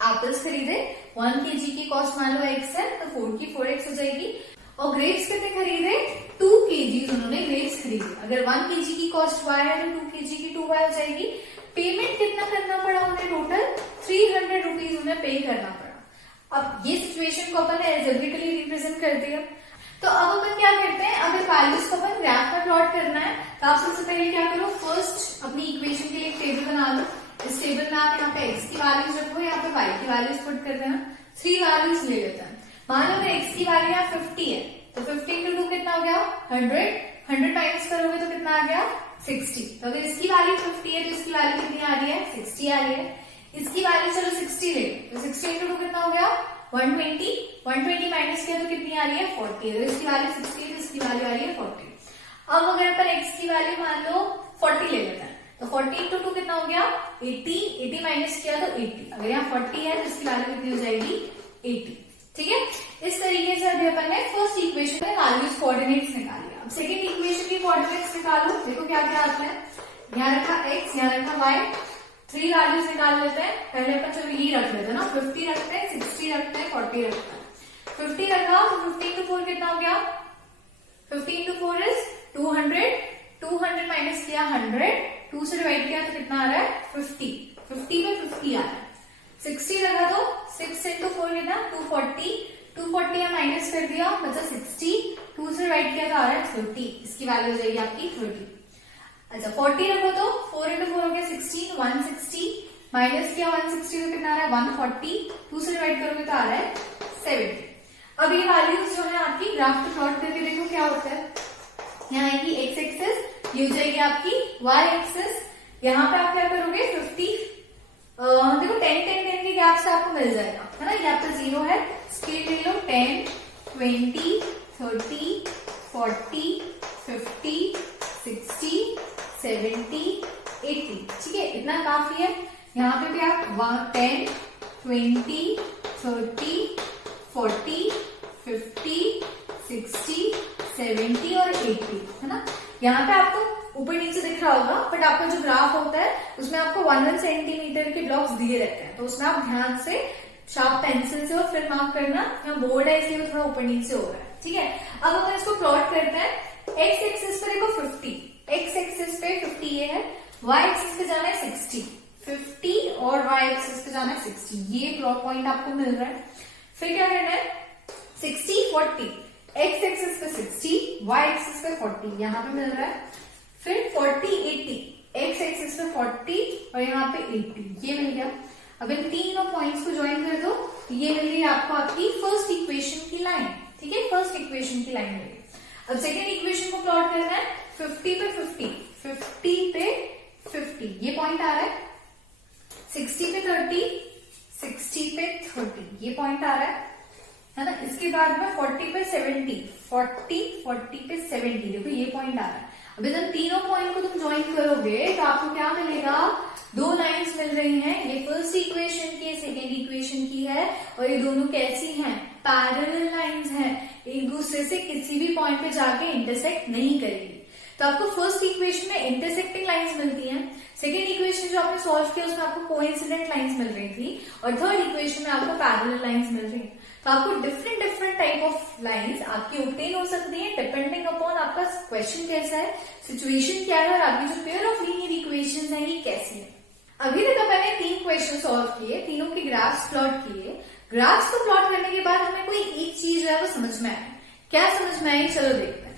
एप्पल्स खरीदे, 1 kg की कॉस्ट मान लो x है तो 4 की 4x हो जाएगी, और ग्रेप्स कितने खरीदे 2 kg उन्होंने ग्रेप्स खरीदे। अगर 1 kg की कॉस्ट y है तो 2 kg की 2y हो जाएगी। पेमेंट कितना करना पड़ा उन्हें, टोटल 300 रुपीज उन्हें पे करना पड़ा। अब ये सिचुएशन को अपन ने एल्जेब्रिकली रिप्रेजेंट कर दिया। तो अब अपन क्या करते हैं, अगर वैल्यूज को अपन ग्राफ में प्लॉट करना है तो आप सबसे पहले क्या करो, फर्स्ट अपनी इक्वेशन के लिए एक टेबल बना लो। इस टेबल में आप यहाँ पे x की वैल्यूज रखो, यहाँ पे y की वैल्यूज पुट कर देना। 3 वैल्यूज ले लेते हैं। मान लो x की वैल्यू यहाँ 50 है तो 50 into 2 कितना हो गया 100 माइनस करोगे तो कितना आ गया 60। तो अगर इसकी वैल्यू 50 है तो इसकी वैल्यू कितनी आ रही है 60 आ रही है। इसकी वैल्यू चलो 60 ले, तो 60 into 2 कितना हो गया 120 माइनस किया तो कितनी आ रही है 40। अगर इसकी वैल्यू 60 है तो इसकी वैल्यू आ रही है 40। अब अगर अपन x की वैल्यू मान लो 40 ले लेते हैं तो 40 into 2 कितना हो गया 80 माइनस किया तो 80। अगर यहाँ 40 है तो इसकी वैल्यू कितनी हो जाएगी 80, ठीक है। इस तरीके से अभी अपन ने फर्स्ट इक्वेशन में वैल्यूज कोऑर्डिनेट्स निकाल लिया। अब सेकंड इक्वेशन की कोऑर्डिनेट्स निकालो, देखो क्या क्या आता है। यहाँ रखा x, यहाँ रखा y, 3 वैल्यूज निकाल लेते हैं। पहले अपन चलो ये रख लेते हैं ना, 50 रखते हैं, 60 रखते हैं, 40 रखते हैं। 50 रखा तो 50 into 4 कितना हो गया 50 into 4 is 200 माइनस किया 100, 2 से डिवाइड किया तो कितना आ रहा है 50 में 50 आ रहा है। 60 रखा तो 6 into 4 कितना 240 या माइनस कर दिया मतलब 60, 2 से डिवाइड किया तो आ रहा है 30, इसकी वैल्यू हो जाएगी आपकी 30। अच्छा 40 रखो तो 4 into 4 हो गया 16, 160 माइनस किया 160 तो कितना आ रहा है 140, 2 से डिवाइड करोगे तो आ रहा है 70। अब ये वैल्यूज जो है आपकी ग्राफ पे प्लॉट करके देखो क्या होता है। यहाँ आएगी x एक्सिस, ये हो जाएगी आपकी y एक्सिस। यहाँ पे आप क्या करोगे 50 देखो 10 के गैप से आपको मिल जाएगा, है ना। यहाँ पे 0 है, स्केल ले लो 10, 20, 30, 40, 50, 60, 70, 80, ठीक है, इतना काफी है। यहाँ पे भी आप 10, 20, 30, 40, 50, 60, 70 और 80, है ना। यहाँ पे आपको ऊपर नीचे दिख रहा होगा, बट आपका जो ग्राफ होता है उसमें आपको 1 सेंटीमीटर के ब्लॉक्स दिए रहते हैं, तो उसमें आप ध्यान से शार्प पेंसिल से और फिर मार्क करना। यहाँ बोर्ड है इसलिए वो थोड़ा ऊपर नीचे हो रहा है, ठीक है। अब अपन इसको प्लॉट करते हैं। एक्स एक्सिस पे देखो 50, एक्स एक्सिस पे 50 ये है, वाई एक्सिस पे जाना है 60, 50 और वाई एक्सिस पे जाना है 60, ये प्लॉट पॉइंट आपको मिल रहा है। फिर क्या करना है, 60, 40, एक्स एक्सिस पे 60, वाई एक्सिस पे 40, यहाँ पे मिल रहा है। फिर 40, 80, एक्स एक्सिस पे 40 और यहाँ पे 80, ये मिल गया। अब इन तीनों पॉइंट्स को ज्वाइन कर दो, ये मिल गई आपको आपकी फर्स्ट इक्वेशन की लाइन, ठीक है, फर्स्ट इक्वेशन की लाइन मिल गई। अब सेकेंड इक्वेशन को प्लॉट करना है, 50 पे 50, 50 पे 50, ये पॉइंट आ रहा है, 60 पे 30, 60 पे 30, ये पॉइंट आ रहा है ना। इसके बाद में 40 पे 70, 40 पे 70, देखो ये पॉइंट आ रहा है। अब इन तीनों पॉइंट को तुम ज्वाइन करोगे तो आपको क्या मिलेगा, दो लाइंस मिल रही हैं, ये फर्स्ट इक्वेशन की सेकेंड इक्वेशन की है, और ये दोनों कैसी हैं, पैरेलल लाइंस हैं, एक दूसरे से किसी भी पॉइंट पे जाके इंटरसेक्ट नहीं करेगी। तो आपको फर्स्ट इक्वेशन में इंटरसेक्टिंग लाइंस मिलती हैं, सेकेंड इक्वेशन जो आपने सॉल्व किया उसमें आपको कोइंसिडेंट लाइंस मिल रही थी, और थर्ड इक्वेशन में आपको पैरेलल लाइंस मिल रही हैं। तो आपको डिफरेंट टाइप ऑफ लाइंस आपकी ऑब्टेन हो सकती है डिपेंडिंग अपॉन आपका क्वेश्चन कैसा है, सिचुएशन क्या है, और आपकी जो पेयर ऑफ लीनियर इक्वेशंस है ये कैसी है। अभी तक मैंने 3 क्वेश्चन सॉल्व किए, तीनों के ग्राफ्स प्लॉट किए। ग्राफ्स को प्लॉट करने के बाद हमें कोई एक चीज जो है वो समझ में आई। क्या समझ में आई, चलो देखते हैं।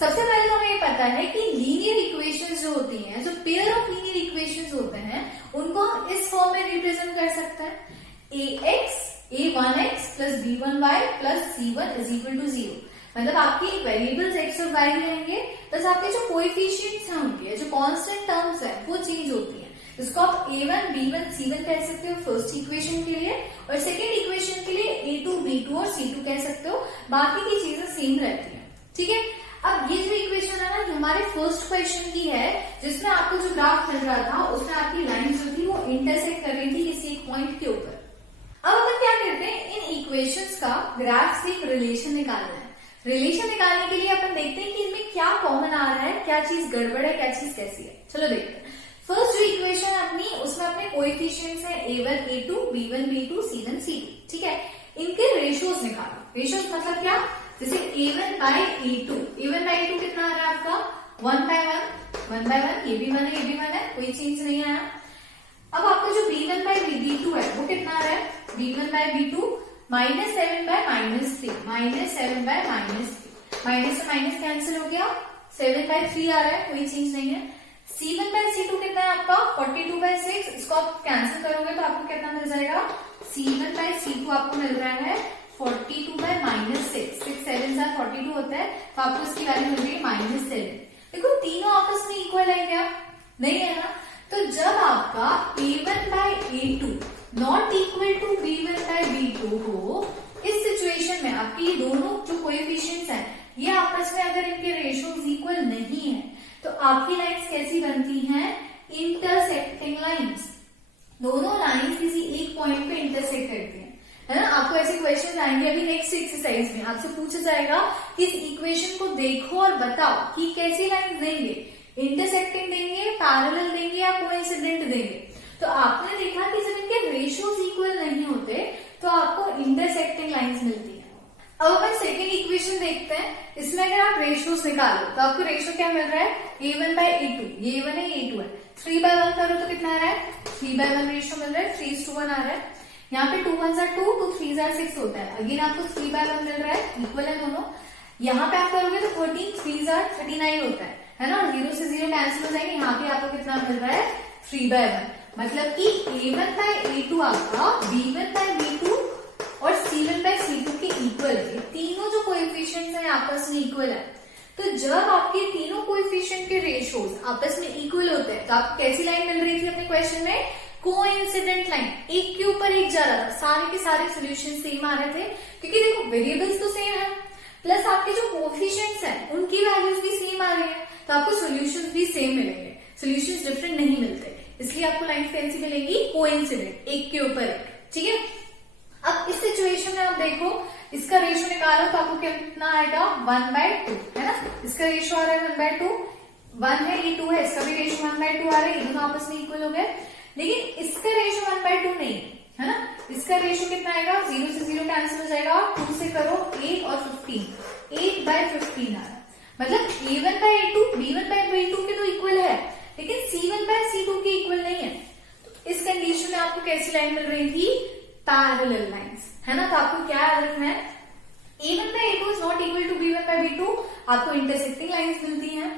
सबसे पहले तो हमें ये पता है कि लीनियर इक्वेशंस जो होती हैं, जो पेयर ऑफ लीनियर इक्वेशंस होते हैं, उनको हम इस फॉर्म में रिप्रेजेंट कर सकते हैं, a1x plus b1y plus c1 is equal to 0। मतलब आपकी वेरिएबल्स x और y रहेंगे, बस आपके जो कोएफिशिएंट्स हैं उनके, जो कांस्टेंट टर्म्स हैं वो चेंज होती हैं। इसको आप a1, b1, c1 कह सकते हो फर्स्ट इक्वेशन के लिए, और सेकेंड इक्वेशन के लिए a2, b2 और c2 कह सकते हो। बाकी की चीजें सेम रहती हैं, ठीक है। अब ये जो इक्वेशन है ना, ये हमारे फर्स्ट क्वेश्चन की है, जिसमें आपको जो ग्राफ मिल रहा था उसमें आपकी लाइन जो थी वो इंटरसेक्ट कर रही थी किसी एक पॉइंट के ऊपर। अब अपन क्या करते हैं, इन इक्वेशंस का ग्राफ से एक रिलेशन निकालना है। रिलेशन निकालने के लिए अपन देखते हैं कि इनमें क्या कॉमन आ रहा है, क्या चीज गड़बड़ है, क्या चीज कैसी है। चलो देखते हैं। फर्स्ट जो इक्वेशन है अपनी, उसमें अपने कोएफिशिएंट्स हैं a1, a2, b1, b2, c1, c2, ठीक है। इनके रेशियोज निकालो। रेशियोज मतलब क्या, जैसे a1 by a2, a1 by a2 कितना आ रहा है आपका 1 बाय 1, ये भी 1 है, ये भी 1 है, कोई चेंज नहीं आया। अब आपका जो b1 बाय b2 है वो कितना आ रहा है, b1 by b2 -7 by -3, -7 by -3, minus से माइनस कैंसिल हो गया, 7 बाय 3 आ रहा है, कोई चेंज नहीं है। c1 बाय c2 कितना है आपका 42 बाय 6, इसको आप कैंसिल करोगे तो आपको कितना मिल जाएगा, c1 बाय c2 आपको मिल रहा है 42 बाय -6, 6 7 से 42 होता है, तो आपको इसकी वैल्यू मिल रही है -7। देखो तीनों आपस में इक्वल है क्या, नहीं है ना। तो जब आपका a1 by a2 not equal to b1 by b2 हो, इस सिचुएशन में आपकी ये दोनों जो कोएफिशिएंट्स हैं ये आपस में अगर इनके रेशियोज इक्वल नहीं है, तो आपकी लाइंस कैसी बनती हैं, इंटरसेक्टिंग लाइंस। दोनों लाइंस किसी एक पॉइंट पे इंटरसेक्ट करती हैं, है ना। आपको ऐसे क्वेश्चन आएंगे अभी नेक्स्ट एक्सरसाइज में, आपसे पूछा जाएगा कि इस इक्वेशन को देखो और बताओ कि कैसी लाइंस देंगे, इंटरसेक्टिंग देंगे, पैरेलल देंगे या कोइंसिडेंट देंगे। तो आपने देखा कि जब इनके रेशियोज इक्वल नहीं होते तो आपको इंटरसेक्टिंग लाइंस मिलती है। अब अपन सेकेंड इक्वेशन देखते हैं, इसमें अगर आप रेशियोज निकालो तो आपको रेशियो क्या मिल रहा है, a1 बाय a2, ये a1 है ये a2 है, 3 बाय 1 करो तो कितना आ रहा है, 3 बाय 1 रेशियो मिल रहा है, 3:1 आ रहा है। यहाँ पे 2 1 2, 2 3 6 होता है, अगेन आपको 3 बाय 1 मिल रहा है, इक्वल है दोनों। यहाँ पे आप करोगे तो 13 3 39 होता है ना, 0 से 0 कैंसिल हो जाएंगे। यहाँ पे आपको कितना मिल रहा है 3 बाय 1, मतलब कि a1 बाय a2 आपका b1 बाय b2 और c1 बाय c2 के इक्वल है। तीनों जो कोएफिशिएंट्स हैं आपस में इक्वल है। तो जब आपके तीनों कोएफिशिएंट के रेशियोज आपस में इक्वल होते हैं तो आपको कैसी लाइन मिल रही थी अपने क्वेश्चन में, कोइंसिडेंट लाइन, एक के ऊपर एक जा रहा था, सारे के सारे सोल्यूशन सेम आ रहे थे, क्योंकि देखो वेरिएबल्स तो सेम है, प्लस आपके जो कोएफिशिएंट्स हैं उनकी वैल्यूज भी सेम आ रही है, तो आपको सॉल्यूशंस भी सेम मिलेंगे, सॉल्यूशंस डिफरेंट नहीं मिलते, इसलिए आपको लाइंस कैसी मिलेंगी, कोइंसिडेंट, एक के ऊपर एक, ठीक है। अब इस सिचुएशन में आप देखो, इसका रेशियो निकालो तो आपको कितना आएगा, 1/2, है ना, इसका रेशियो आ रहा है 1/2, 1 है ये 2 है, इसका भी रेशियो 1/2 आ रहा है, ये दोनों आपस में इक्वल हो गए, लेकिन इसका रेशियो 1/2 नहीं है ना, इसका रेशियो कितना आएगा, 0 से 0 कैंसिल हो जाएगा, 2 से करो 8 और 15, 8/15 आ रहा है, मतलब A1/A2 B1/B2 के तो इक्वल है, लेकिन C1/C2 के इक्वल नहीं है। तो इस कंडीशन में आपको कैसी लाइन मिल रही थी, पैरेलल लाइंस, है ना, तो आपको क्या याद रखना है, A1/A2 is not equal to B1/B2, आपको इंटरसेक्टिंग लाइंस मिलती हैं।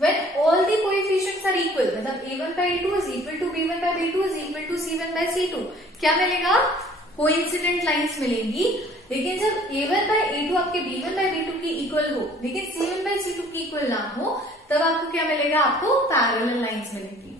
When all the coefficients are equal, मतलब A1/A2 is equal to B1/B2 is equal to C1/C2, क्या मिलेगा, कोइंसिडेंट लाइंस मिलेंगी। लेकिन जब A1/A2 आपके B1/B2 की इक्वल हो, लेकिन C1/C2 की इक्वल ना हो, तब आपको क्या मिलेगा, आपको पैरेलल लाइंस मिलेंगी।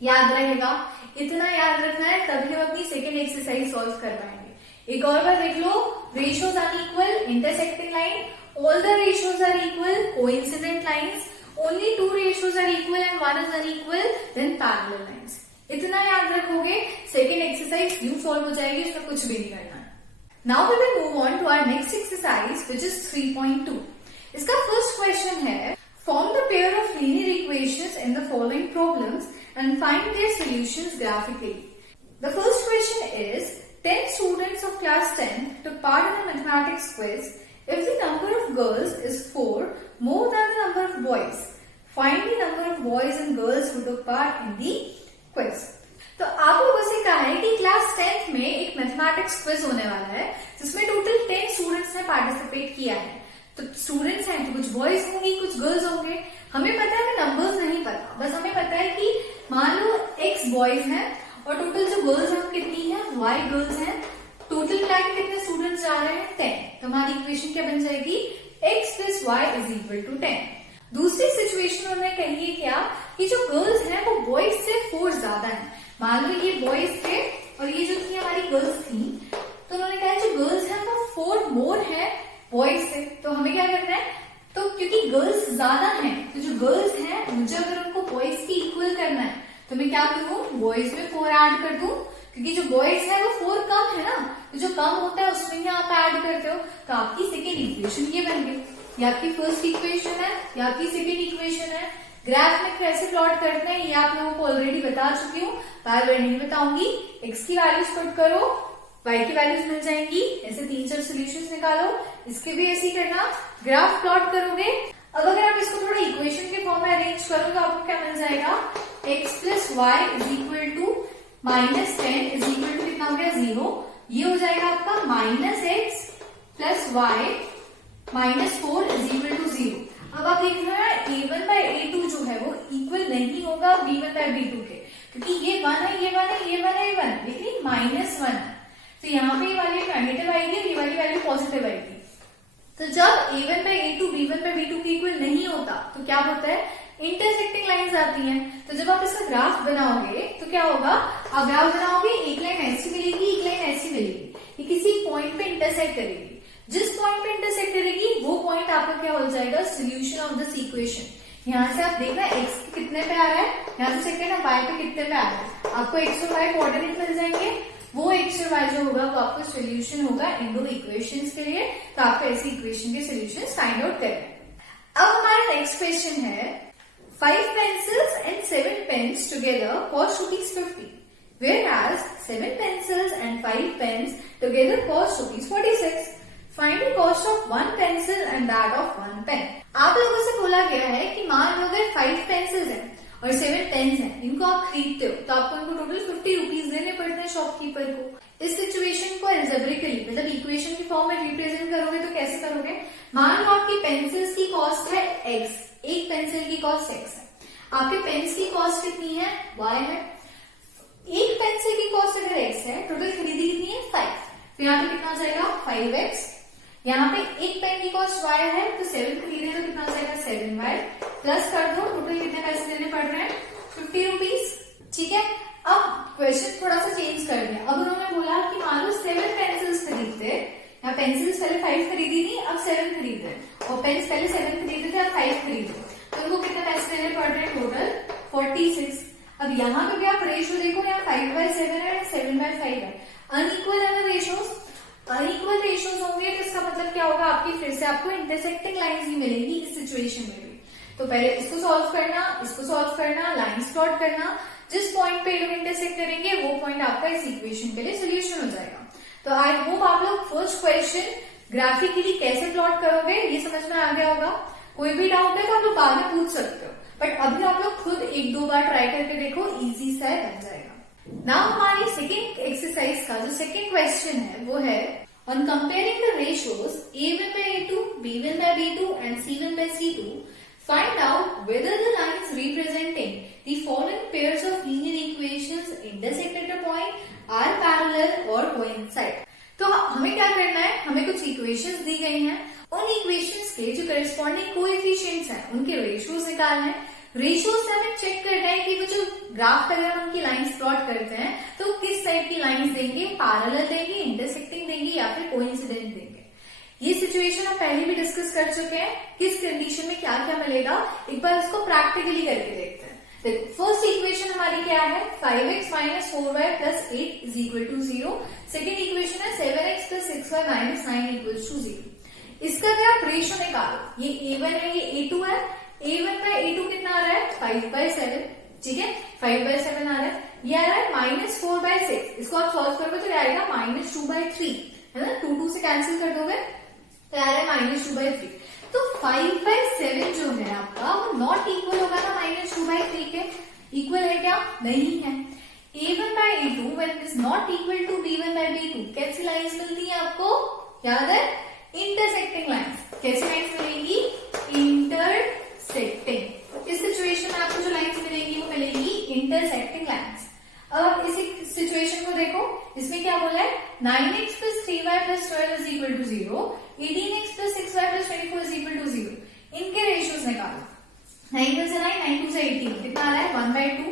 याद रहेगा, इतना याद रखना है, तभी हम अपनी सेकेंड एक्सरसाइज सॉल्व कर पाएंगे। एक और बार देख लो, ratios are equal, intersecting line, all the ratios are equal, coincident lines, only 2 ratios are equal and 1 is unequal, then parallel lines। इतना याद रखोगे, सेकेंड एक्सरसाइज यूं सॉल्व हो जाएगी, उसमें कुछ भी नहीं करना है। Now we will move on to our next exercise which is 3.2। इसका फर्स्ट क्वेश्चन है, form the pair of linear equations in the following problems and find their solutions graphically. The first question is 10 students of class 10 took part in a mathematics quiz. If the number of girls is 4 more than the number of boys, find the number of boys and girls who took part in the quiz। तो आप लोगों से कहा है कि class 10th में एक mathematics quiz होने वाला है, जिसमें टोटल 10 स्टूडेंट्स ने पार्टिसिपेट किया है। तो स्टूडेंट्स हैं तो कुछ बॉयज होंगे, कुछ गर्ल्स होंगे, हमें पता है, हमें नंबर्स नहीं पता, बस हमें पता है कि मान लो x बॉयज हैं और टोटल जो गर्ल्स हैं कितनी है, y गर्ल्स हैं, टोटल मिला के कितने स्टूडेंट्स जा रहे हैं, 10। तो हमारी इक्वेशन क्या बन जाएगी, x + y = 10। दूसरी सिचुएशन उन्होंने कही है क्या, कि जो गर्ल्स हैं वो बॉयज से 4 ज्यादा हैं। मान लो ये बॉयज थे और ये जो थी हमारी गर्ल्स थी, तो उन्होंने कहा जो गर्ल्स हैं वो 4 मोर है बॉयज से। तो हमें क्या करना है, तो क्योंकि गर्ल्स ज्यादा हैं, तो जो गर्ल्स हैं मुझे अगर उनको बॉयज की इक्वल करना है, तो मैं क्या करूं, बॉयज में 4 ऐड कर दूं, क्योंकि जो बॉयज है वो 4 कम है ना, तो जो कम होता है उसमें ही आप ऐड करते हो। तो आपकी सेकेंड इक्वेशन ये बन गई, ये आपकी फर्स्ट इक्वेशन है, ये आपकी सेकेंड इक्वेशन है। ग्राफ में कैसे प्लॉट करना है ये आप लोगों को ऑलरेडी बता चुकी हूँ, बार बार नहीं बताऊंगी। एक्स की वैल्यूज पुट करो, वाई की वैल्यूज मिल जाएंगी, ऐसे 3-4 सोल्यूशंस निकालो, इसके भी ऐसे ही करना, ग्राफ प्लॉट करोगे। अब अगर आप इसको थोड़ा इक्वेशन के फॉर्म में अरेंज करो तो आपको क्या मिल जाएगा, x + y = -10 = कितना हो गया, 0। ये हो जाएगा आपका -x + y -4 = 0। अब आप देख रहे हैं A1/A2 जो है वो इक्वल नहीं होगा B1/B2 के, क्योंकि ये 1 है, ये 1 है, ये 1 है, ये 1, लेकिन -1 है, तो यहाँ पे ये वाली नेगेटिव आएगी और ये वाली वैल्यू पॉजिटिव आएगी। तो जब A1/A2 B1/B2 के इक्वल नहीं होता तो क्या होता है, इंटरसेक्टिंग लाइंस आती हैं। तो जब आप इसका ग्राफ बनाओगे तो क्या होगा, आप ग्राफ बनाओगे, एक लाइन ऐसी मिलेगी, एक लाइन ऐसी मिलेगी, ये किसी पॉइंट पे इंटरसेक्ट करेगी। जिस पॉइंट पे इंटरसेक्ट करेगी वो पॉइंट आपका क्या हो जाएगा, सोल्यूशन ऑफ दिस इक्वेशन। यहाँ से आप देखना x कितने पे आ रहा है, यहाँ से सेकंड y पे कितने पे आ रहा है, आपको x और y कोऑर्डिनेट मिल जाएंगे, वो x और y जो होगा वो आपको सोल्यूशन होगा इन दो इक्वेशंस के लिए। तो आपको ऐसी इक्वेशन के सोल्यूशंस फाइंड आउट करना है। अब हमारा नेक्स्ट क्वेश्चन है, 5 pencils and 7 pens together cost ₹50, whereas 7 pencils and 5 pens together cost ₹46. Find the cost of 1 pencil and that of 1 pen। आप लोगों से बोला गया है कि मान लो अगर 5 pencils हैं और 7 pens हैं, इनको आप खरीदते हो तो आपको इनको टोटल ₹50 देने पड़ते हैं शॉपकीपर को। इस सिचुएशन को एल्जेब्रिकली मतलब इक्वेशन के फॉर्म में रिप्रेजेंट करोगे तो कैसे करोगे, मान लो आपकी पेंसिल्स की कॉस्ट है x, एक पेंसिल की कॉस्ट x है, आपके पेन्स की कॉस्ट कितनी है, y है। एक पेंसिल की कॉस्ट अगर x है, टोटल खरीदी कितनी है 5, तो यहाँ पे कितना हो जाएगा 5x। यहाँ पे एक पेन की कॉस्ट y है, तो 7 खरीदे तो कितना हो जाएगा 7y, प्लस कर दो, टोटल कितने पैसे देने पड़ रहे हैं ₹50। ठीक है, अब क्वेश्चन थोड़ा सा चेंज कर दिया। अब उन्होंने बोला कि मान लो 7 पेंसिल्स खरीदते, या पेंसिल्स पहले 5 खरीदी थी, अब 7 खरीद रहे, और पेन्स पहले 7 खरीदे थे, अब 5 खरीदे, तो उनको कितने पैसे देने पड़ रहे हैं? टोटल 46। अब यहाँ पे भी आप रेशियो देखो, यहाँ 5/7 है, 7/5 है। अनइक्वल है ना रेशियोज, अनइक्वल रेशियोज होंगे तो इसका मतलब क्या होगा? आपकी फिर से आपको इंटरसेक्टिंग लाइंस ही मिलेंगी इस सिचुएशन में भी। तो पहले इसको सॉल्व करना, इसको सॉल्व करना, लाइंस प्लॉट करना, जिस पॉइंट पे ये लोग इंटरसेक्ट करेंगे वो पॉइंट आपका इस इक्वेशन के लिए सोल्यूशन हो जाएगा। तो आई होप आप लोग फर्स्ट क्वेश्चन ग्राफिकली कैसे प्लॉट करोगे ये समझ में आ गया होगा। कोई भी डाउट है तो आप लोग बाद में पूछ सकते हो, बट अभी आप लोग खुद 1-2 बार ट्राई करके देखो, इजी सा बन जाएगा। नाउ हमारी सेकेंड एक्सरसाइज का जो सेकेंड क्वेश्चन है वो है on comparing the ratios A1/A2, B1/B2 and C1/C2, find out whether the lines representing the following pairs of linear equations intersect at a point, are parallel or coincide। तो हमें क्या करना है? हमें कुछ इक्वेशंस दी गई हैं, उन इक्वेशंस के जो करस्पॉन्डिंग कोएफिशिएंट्स हैं उनके रेशियोज निकालना है। रेशियोज से हमें चेक करना है कि वो जो ग्राफ पर हम उनकी लाइंस प्लॉट करते हैं तो किस टाइप की लाइंस देंगे, पैरेलल देंगे, इंटरसेक्टिंग देंगे या फिर कोइंसिडेंट देंगे। ये सिचुएशन हम पहले भी डिस्कस कर चुके हैं, किस कंडीशन में क्या क्या मिलेगा, एक बार इसको प्रैक्टिकली करके देखते हैं। देखो फर्स्ट इक्वेशन हमारी क्या है? 5x - 4y + 8 = 0। सेकेंड इक्वेशन है 7x + 6y - 9 = 0। इसका भी आप रेशियो निकालो, ये A1 है, ये A2 है। A1/A2 कितना आ रहा है? 5/7, ठीक है, 5/7 आ रहा है। ये आ रहा है -4/6, इसको आप सॉल्व करोगे तो आएगा -2/3, है ना, 2 से कैंसिल कर दोगे तो आ रहा है -2/3। तो 5/7 जो है आपका वो नॉट इक्वल होगा ना -2/3 के, इक्वल है क्या? नहीं है। A1/A2 when it is not equal to B1/B2, कैसी लाइंस मिलती है आपको? याद है? Intersecting lines. कैसी लाइंस मिलेंगी? इंटरसेक्टिंग। इस सिचुएशन में आपको जो लाइंस मिलेंगी वो मिलेंगी इंटरसेक्टिंग लाइंस। अब इस सिचुएशन को देखो, इसमें क्या बोला है? 9x + 3y + 12 = 0, 18x + 6y + 24 = 0। इनके रेशियोज निकालो। 9 से 9, 9 से 18, कितना आ रहा है? 1/2।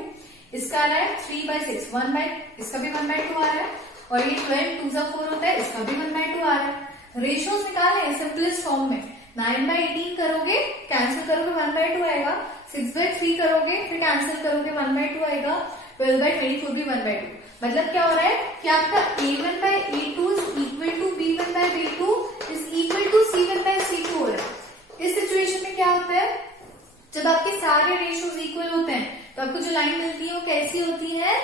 इसका आ रहा है 3/6, इसका भी 1/2 आ रहा है, और ये 12 2 से 4 होता है, इसका भी 1/2 आ रहा है। रेशियोज निकाले सिंपलेस्ट फॉर्म में। 9/18 करोगे, कैंसिल करोगे 1/2 आएगा, 6/3 करोगे, फिर कैंसिल करोगे 1/2 आएगा, 12/24 भी 1/2। मतलब क्या हो रहा है कि आपका A1/A2 = B1/B2 = C1/C2 हो रहा है। इस सिचुएशन में क्या होता है? जब आपके सारे रेशियोज इक्वल होते हैं तो आपको जो लाइन मिलती है वो कैसी होती है?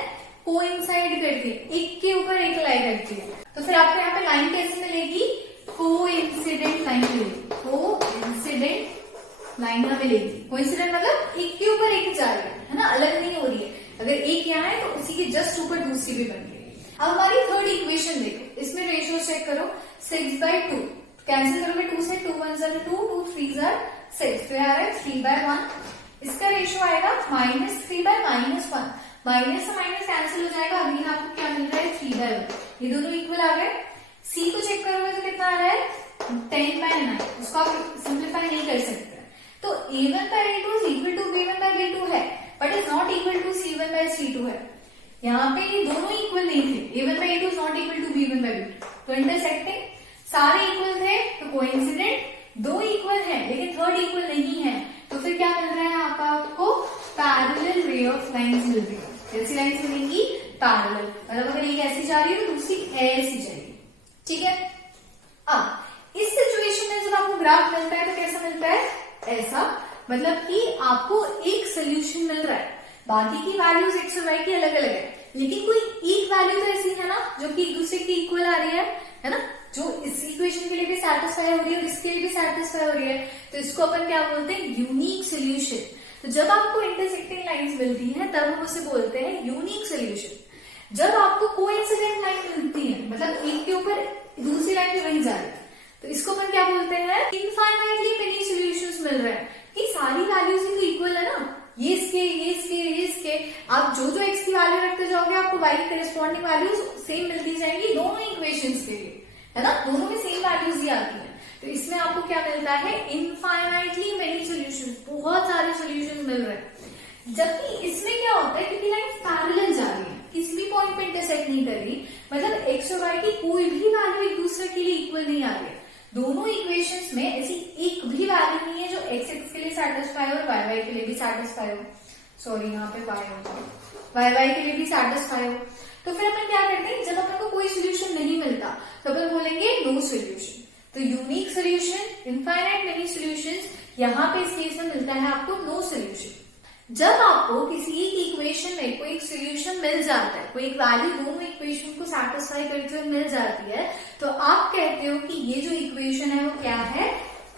कोइंसाइड करती है, एक के ऊपर एक लाई करती है। तो फिर आपको यहाँ पे लाइन कैसी मिलेगी? कोइंसिडेंट लाइन मिलेगी, कोइंसिडेंट लाइन मिलेगी। कोइंसिडेंट मतलब एक के ऊपर एक जा रही है ना, अलग नहीं हो रही है। अगर एक यहाँ है तो उसी के जस्ट ऊपर दूसरी भी बन रही है। अब हमारी थर्ड इक्वेशन देखो, इसमें रेशियो चेक करो। 6/2 कैंसिल करोगे, 2 से 2 1 2 2 3 6, तो यार है 3/1। इसका रेशियो आएगा -3/-1, माइनस से माइनस कैंसिल हो जाएगा, अगेन आपको क्या मिल रहा है? 3/1। ये दोनों इक्वल आ गए। सी को चेक करोगे तो कितना आ रहा है? 10/9। उसको आप सिंप्लीफाई नहीं कर सकते। तो A1/A2 = B1/B2 है, but is not equal to C1/C2 है। यहाँ पे ये दोनों इक्वल नहीं थे, A1/A2 is not equal to B1/B2। तो इंटरसेक्टिंग सारे इक्वल थे, तो कोइंसिडेंट दो इक्वल है लेकिन थर्ड इक्वल नहीं है, तो फिर क्या मिल रहा है आपको? पैरेलल रे ऑफ लाइंस मिल रही है। कैसी लाइंस मिलेंगी? पैरेलल। मतलब अगर एक ऐसी जा रही है तो दूसरी ऐसी जाएगी, ठीक है। अब इस सिचुएशन में जब आपको ग्राफ मिलता है तो कैसा मिलता है? ऐसा, मतलब कि आपको एक सोल्यूशन मिल रहा है, बाकी की वैल्यूज x और y की अलग अलग है, लेकिन कोई एक वैल्यू तो ऐसी है ना जो कि एक दूसरे की इक्वल आ रही है ना, जो इस इक्वेशन के लिए भी सेटिस्फाई हो रही है और इसके लिए भी सेटिस्फाई हो रही है। तो इसको अपन क्या बोलते हैं? Unique solution. तो जब आपको इंटरसेक्टिंग लाइंस मिलती हैं तब हम उसे बोलते हैं यूनिक सोल्यूशन। जब आपको कोइंसिडेंट लाइन मिलती है, मतलब एक के ऊपर दूसरी लाइन पे वही जा रही है, तो इसको अपन क्या बोलते हैं? इनफाइनाइटली मेनी सॉल्यूशंस मिल रहे हैं कि सारी वैल्यूज ही तो इक्वल है ना, ये इसके आप जो जो x की वैल्यू रखते जाओगे आपको y की करस्पॉन्डिंग वैल्यूज सेम मिलती जाएंगी दोनों इक्वेशंस के लिए, है ना, दोनों में सेम वैल्यूज ही आती है। तो इसमें आपको क्या मिलता है? इनफाइनाइटली मेनी सॉल्यूशंस, बहुत सारे सॉल्यूशंस मिल रहे हैं। जबकि इसमें क्या होता है? क्योंकि लाइन पैरेलल जा रही है, किसी भी पॉइंट पे इंटरसेक्ट नहीं कर रही, मतलब एक्स और वाई की कोई भी वैल्यू एक दूसरे के लिए इक्वल नहीं आ रही है। दोनों इक्वेशंस में ऐसी एक भी वैल्यू नहीं है जो एक्स एक्स के लिए सेटिस्फाई हो और वाई वाई के लिए भी सेटिस्फाई हो। सॉरी, यहाँ पे वाई होगा, वाई वाई के लिए भी सेटिस्फाई हो। तो फिर अपन क्या करते हैं, जब अपन को कोई सोल्यूशन नहीं मिलता तो अपन बोलेंगे नो सोल्यूशन। तो unique solution, infinite many solutions, यहाँ पे इस केस में मिलता है आपको नो सोल्यूशन। जब आपको किसी एक इक्वेशन में कोई एक सोल्यूशन मिल जाता है, कोई एक वैल्यू दोनों इक्वेशन को सेटिस्फाई करते हुए मिल जाती है, तो आप कहते हो कि ये जो इक्वेशन है वो क्या है,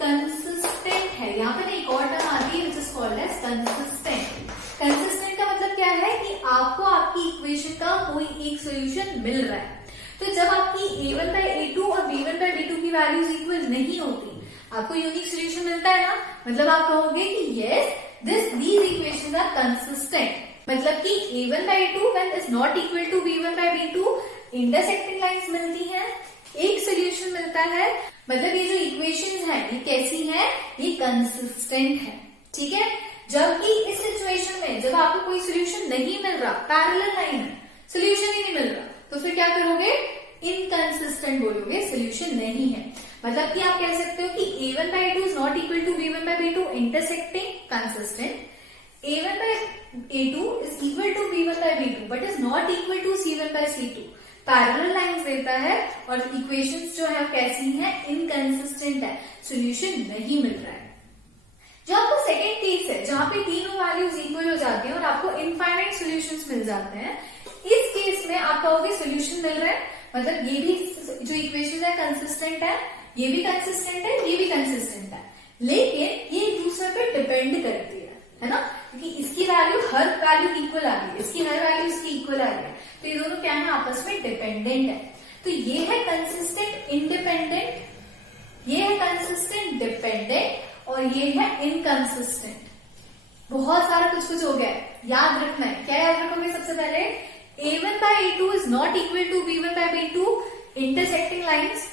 कंसिस्टेंट है। यहाँ पे एक और टर्म आती है which is called as consistent. Consistent का मतलब क्या है कि आपको आपकी इक्वेशन का कोई एक सोल्यूशन मिल रहा है। तो जब आपकी a1 by a2 और b1 by b2 की वैल्यूज इक्वल नहीं होती, आपको यूनिक सोल्यूशन मिलता है ना, मतलब आप कहोगे कि yes these equations are consistent। मतलब कि a1 by a2 when is not equal to b1 by b2 intersecting lines मिलती हैं, एक सोल्यूशन मिलता है, मतलब ये जो इक्वेशंस हैं ये कैसी हैं, ये कंसिस्टेंट है। ठीक है, जबकि इस सिचुएशन में जब आपको कोई सोल्यूशन नहीं मिल रहा, पैरेलल लाइन है, सोल्यूशन ही नहीं मिल रहा, तो फिर क्या करोगे, इनकंसिस्टेंट बोलोगे, सोल्यूशन नहीं है। मतलब कि आप कह सकते हो कि a1 by a2 is not equal to b1 by b2 intersecting consistent, a1 by a2 is equal to b1 by b2 but is not equal to c1 by c2। Parallel lines देता है और equations जो है कैसी हैं, inconsistent है, solution नहीं मिल रहा है। जो आपको सेकेंड केस है जहां पे तीनों वैल्यूज इक्वल हो जाती हैं और आपको इनफाइनाइट सॉल्यूशंस मिल जाते हैं, इस केस में आप कहोगे सोल्यूशन मिल रहा है, मतलब ये भी जो इक्वेशन है कंसिस्टेंट है, ये भी कंसिस्टेंट है, ये भी कंसिस्टेंट है, लेकिन ये एक दूसरे पे डिपेंड करती है ना, क्योंकि इसकी वैल्यू हर वैल्यू इक्वल आ रही है, इसकी हर वैल्यू इसकी इक्वल आ रही है, तो ये दोनों क्या है, आपस में डिपेंडेंट है। तो ये है कंसिस्टेंट इंडिपेंडेंट, ये है कंसिस्टेंट डिपेंडेंट और ये है इनकंसिस्टेंट। बहुत सारा कुछ कुछ हो गया, याद रखना है। क्या याद रखोगे, सबसे पहले a1 by a2 is not equal to b1 by b2 intersecting lines,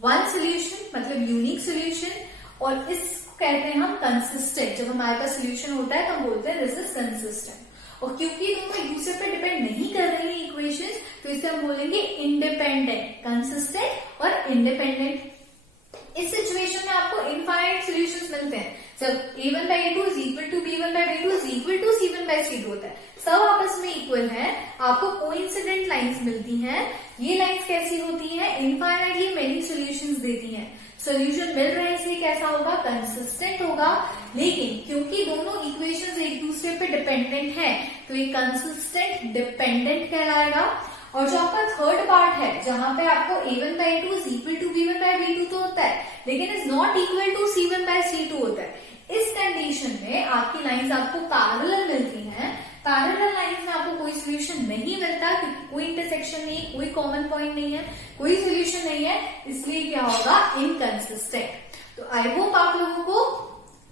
one solution मतलब यूनिक सोल्यूशन, और इसको कहते हैं हम कंसिस्टेंट। जब हमारे पास सोल्यूशन होता है तो हम बोलते हैं दिस इज कंसिस्टेंट। और क्योंकि दोनों एक दूसरे पर डिपेंड नहीं कर रही है इक्वेशंस, तो इसे हम बोलेंगे इंडिपेंडेंट, कंसिस्टेंट और इंडिपेंडेंट। इस सिचुएशन में आपको इनफाइनाइट सॉल्यूशंस मिलते हैं जब a1 by a2 is equal to b1 by b2 is equal to c1 by c2 होता है, सब आपस में इक्वल है, आपको कोइंसिडेंट लाइंस मिलती हैं। ये लाइंस कैसी होती हैं, इनफाइनाइट, ये मेनी सॉल्यूशंस देती हैं। सॉल्यूशन मिल रहा है इसलिए कैसा होगा, कंसिस्टेंट होगा, लेकिन क्योंकि दोनों इक्वेशंस एक दूसरे पे डिपेंडेंट है तो ये कंसिस्टेंट डिपेंडेंट कहलाएगा। और जो आपका थर्ड पार्ट है जहां पे आपको a1 by a2 is equal to b1 by b2 तो होता है, लेकिन is not equal to c1 by c2 होता है, इस कंडीशन में आपकी लाइंस आपको पैरेलल मिलती हैं। पैरेलल लाइंस में आपको कोई सोल्यूशन नहीं मिलता क्योंकि कोई इंटरसेक्शन नहीं है, कोई कॉमन पॉइंट नहीं है, कोई सोल्यूशन नहीं है, इसलिए क्या होगा, इनकंसिस्टेंट। तो आई होप आप लोगों को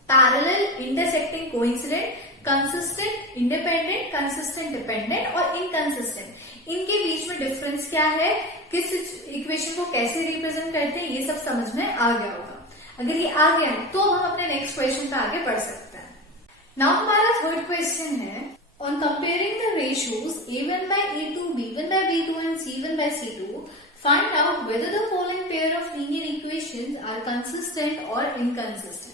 parallel, intersecting, coincident, consistent, independent, consistent dependent और इनकंसिस्टेंट, इनके बीच में डिफरेंस क्या है, किस इक्वेशन को कैसे रिप्रेजेंट करते हैं, ये सब समझ में आ गया होगा। अगर ये आ गया तो हम अपने नेक्स्ट क्वेश्चन पे आगे बढ़ सकते हैं। नाउ हमारा थर्ड क्वेश्चन है, on comparing the ratios a1 by a2, b1 by b2 and c1 by c2, find out whether the following pair of linear equations are consistent or inconsistent।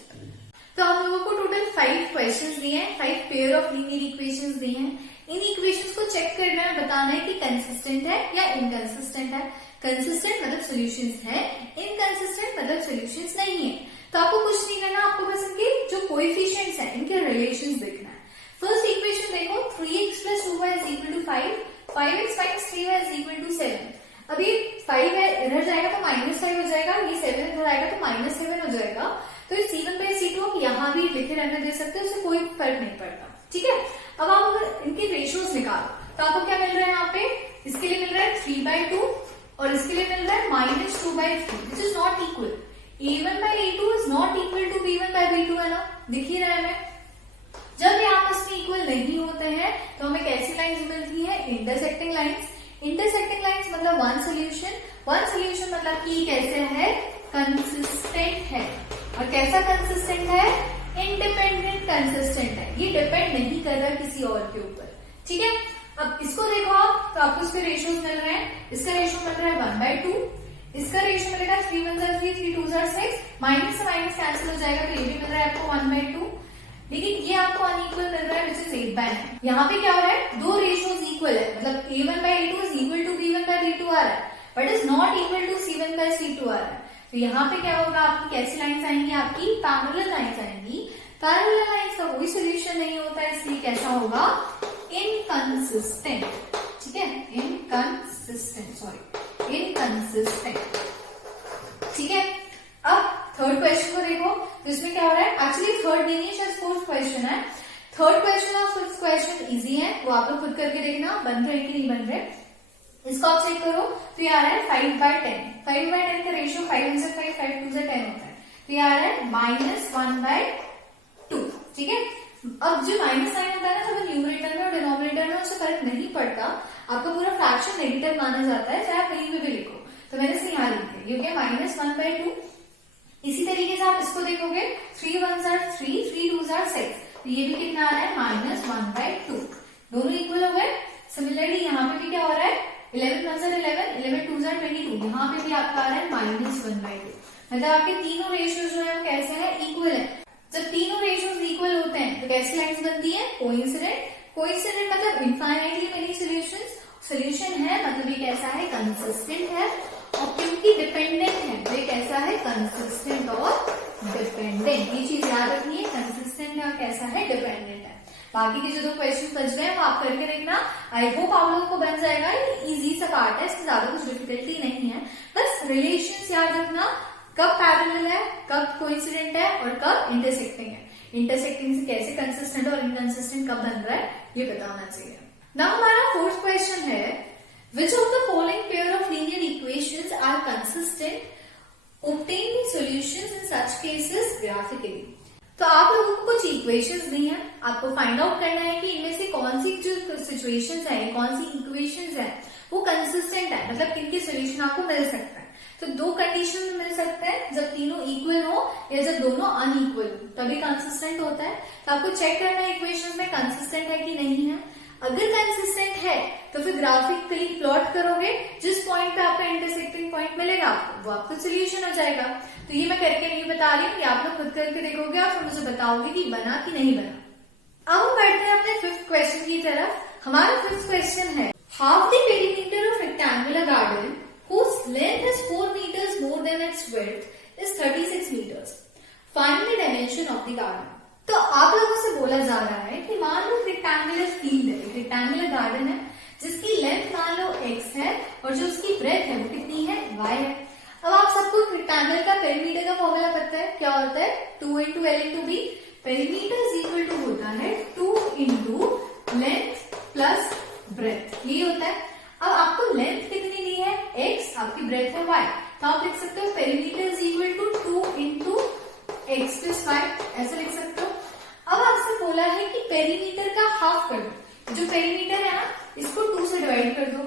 तो हम लोगों को टोटल 5 क्वेश्चंस दिए हैं, 5 pair of linear equations दिए हैं। इन equations को check करना है, बताना है कि कंसिस्टेंट है या इनकंसिस्टेंट है। कंसिस्टेंट मतलब सॉल्यूशंस है, इनकंसिस्टेंट मतलब सॉल्यूशंस नहीं है। तो आपको कुछ नहीं करना, आपको बस इनके जो कोएफिशिएंट्स हैं इनके रिलेशंस देखना है। फर्स्ट इक्वेशन देखो, 3x plus 2y is equal to 5, 5x minus 3y is equal to 7। अभी 5 है, इधर जाएगा तो -5 हो जाएगा, ये 7 इधर आएगा तो -7 हो जाएगा। तो c1 by c2 आप यहाँ भी लिखे रहने दे सकते हो, उससे कोई फर्क नहीं पड़ता। ठीक है, अब आप अगर इनके रेशियोज निकालो तो आपको क्या मिल रहा है, यहाँ पे इसके लिए मिल रहा है 3/2 और इसके लिए मिल रहा है -2/3, which is not equal. a1 by a2 is not equal to b1 by b2 है ना, दिख ही रहा है हमें। जब ये आपस में इक्वल नहीं होते हैं तो हमें कैसी लाइंस मिलती है, इंटरसेक्टिंग लाइंस। इंटरसेक्टिंग लाइंस मतलब वन सोल्यूशन, वन सोल्यूशन मतलब कि कैसे है, कंसिस्टेंट है। और कैसा कंसिस्टेंट है, इंडिपेंडेंट कंसिस्टेंट है, ये डिपेंड नहीं कर रहा किसी और के ऊपर। ठीक है, अब इसको देखो आप, तो आपको इसके रेशियोज मिल रहे हैं, इसका रेशियो मिल रहा है 1/2, इसका रेशियो मिलेगा 3 1 3 3 2 6, माइनस से माइनस कैंसिल हो जाएगा, तो ये भी मिल रहा है आपको 1/2, लेकिन ये आपको अनइक्वल मिल रहा है विच इज 8/9। यहाँ पे क्या हो रहा है, दो रेशियोज इक्वल है, मतलब A1/A2 is equal to B1/B2 आ रहा है, but is not equal to C1/C2 आ रहा है। तो यहाँ पे क्या होगा, आपकी कैसी लाइन्स आएंगी, आपकी पैरेलल लाइन्स आएंगी। पैरेलल लाइन्स का कोई सोल्यूशन नहीं होता है, इसलिए कैसा होगा, इनकंसिस्टेंट, ठीक है, इनकंसिस्टेंट, ठीक है। अब थर्ड क्वेश्चन को देखो, तो इसमें क्या हो रहा है, एक्चुअली थर्ड नहीं है, शायद फोर्थ क्वेश्चन है। थर्ड क्वेश्चन और फिफ्थ क्वेश्चन इजी है, वो आप लोग खुद करके देखना बन रहे कि नहीं बन रहे। इसको आप चेक करो, तो ये आ रहा है 5/10, 5/10 का रेशियो 5 1 से 5 5 2 से 10 होता है, तो ये आ रहा है -1/2, ठीक है। अब जो माइनस साइन होता है ना, जब न्यूमरेटर में और डिनोमिनेटर में उससे फर्क नहीं पड़ता, आपका पूरा फ्रैक्शन नेगेटिव माना जाता है, चाहे आप कहीं पे भी लिखो, तो मैंने इसमें यहाँ लिख दिया, ये क्या -1/2। इसी तरीके से आप इसको देखोगे, 3 1 3 3 2 6, तो ये भी कितना आ रहा है, -1/2, दोनों इक्वल हो गए। सिमिलरली यहाँ पे भी क्या हो रहा है, 11 1 11 11 2 22, यहाँ पे भी आपका आ रहा है -1/2, मतलब आपके तीनों रेशियो जो है वो कैसे है, इक्वल है। जब तीनों रेशियोज इक्वल होते हैं तो कैसी लाइन्स बनती है, कोइंसिडेंट। कोइंसिडेंट मतलब इनफाइनाइटली मेनी सॉल्यूशंस, सॉल्यूशन है मतलब ये कैसा है, कंसिस्टेंट है, और क्योंकि डिपेंडेंट है तो ये कैसा है, कंसिस्टेंट और डिपेंडेंट। ये चीज याद रखनी है, कंसिस्टेंट है और कैसा है, डिपेंडेंट है। बाकी के जो दो क्वेश्चन बच गए वो आप करके देखना, आई होप आप लोगों को बन जाएगा। ये इजी सा पार्ट है, इसमें ज्यादा कुछ डिफिकल्टी नहीं है, बस रिलेशंस याद रखना, कब पैरेलल है, कब कोइंसिडेंट है और कब इंटरसेक्टिंग है, इंटरसेक्टिंग से कैसे कंसिस्टेंट और इनकंसिस्टेंट कब बन रहा है, ये पता होना चाहिए। नाउ हमारा फोर्थ क्वेश्चन है, which of the following pair of linear equations are consistent, obtain the solutions in such cases graphically। तो आप लोगों को कुछ इक्वेशंस दी हैं, आपको फाइंड आउट करना है कि इनमें से कौन सी जो सिचुएशंस है, कौन सी इक्वेशंस है वो कंसिस्टेंट है, मतलब किनके सोल्यूशन आपको मिल सकता है। तो दो कंडीशन में मिल सकते हैं, जब तीनों इक्वल हो या जब दोनों अनइक्वल हो तभी कंसिस्टेंट होता है। तो आपको चेक करना है इक्वेशन में कंसिस्टेंट है कि नहीं है। अगर कंसिस्टेंट है तो फिर ग्राफिकली प्लॉट करोगे, जिस पॉइंट पे आपका इंटरसेक्टिंग पॉइंट मिलेगा वो आपको सोल्यूशन हो जाएगा। तो ये मैं करके नहीं बता रही हूँ, ये आप लोग खुद करके देखोगे और फिर मुझे बताओगे कि बना कि नहीं बना। अब हम बढ़ते हैं अपने फिफ्थ क्वेश्चन की तरफ। हमारा फिफ्थ क्वेश्चन है, half the perimeter of rectangular garden whose length is 4 meters more than its width is 36 meters. Find the dimension of the garden. तो आप लोगों से बोला जा रहा है कि मान लो रेक्टेंगुलर फील्ड है, एक रेक्टेंगुलर गार्डन है जिसकी लेंथ मान लो x है और जो उसकी ब्रेथ है वो कितनी है, y है। अब आप सबको रेक्टेंगल का पेरीमीटर का फॉर्मूला पता है, क्या होता है, 2 into L into B। Perimeter is equal to होता है 2 into लेंथ प्लस ब्रेथ, ये होता है। अब आपको लेंथ कितनी दी है, x, आपकी ब्रेथ है y, तो आप लिख सकते हो perimeter is equal to 2 into x plus y, ऐसे लिख सकते हो। अब आपसे बोला है कि पेरीमीटर का हाफ कर दो, जो पेरीमीटर है ना इसको 2 से डिवाइड कर दो।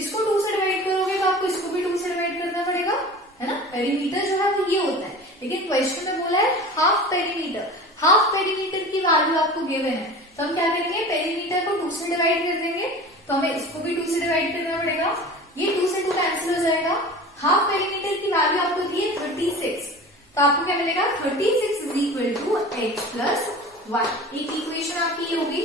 इसको 2 से डिवाइड करोगे तो आपको इसको भी 2 से डिवाइड करना पड़ेगा, है ना। पेरीमीटर जो है वो ये होता है, लेकिन क्वेश्चन में बोला है हाफ पेरीमीटर। हाफ पेरीमीटर की वैल्यू आपको गिवन है, तो हम क्या करेंगे, पेरीमीटर को 2 से डिवाइड कर देंगे, तो हमें इसको भी 2 से डिवाइड करना पड़ेगा। ये 2 से 2 कैंसिल हो जाएगा। हाफ पेरीमीटर की वैल्यू आपको दी है 36, तो आपको क्या मिलेगा, 36 is equal to x plus y। एक इक्वेशन आपकी ये होगी,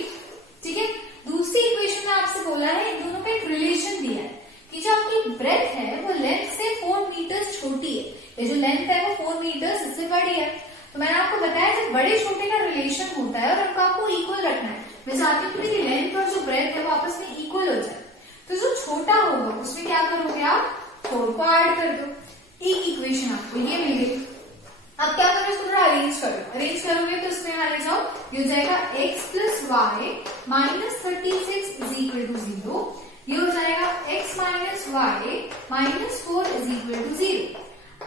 ठीक है। दूसरी इक्वेशन में आपसे बोला है, इन दोनों का एक रिलेशन दिया है कि जो आपकी ब्रेथ है वो लेंथ से 4 मीटर्स छोटी है, ये जो लेंथ है वो 4 मीटर्स इससे बड़ी है। तो मैंने आपको बताया जब बड़े छोटे का रिलेशन होता है और उनको आपको इक्वल रखना है, मैं चाहती हूँ कि लेंथ और जो ब्रेथ है वो आपस में इक्वल हो जाए। तो जो छोटा होगा उसमें क्या करोगे आप, 4 को ऐड कर दो। एक इक्वेशन आपको ये मिल गई। अब क्या करो, इसको थोड़ा अरेंज करो। अरेंज करोगे तो इसमें यहाँ ले जाओ, ये हो जाएगा x plus y minus 36 is equal to 0। ये हो जाएगा x minus y minus 4 is equal to 0।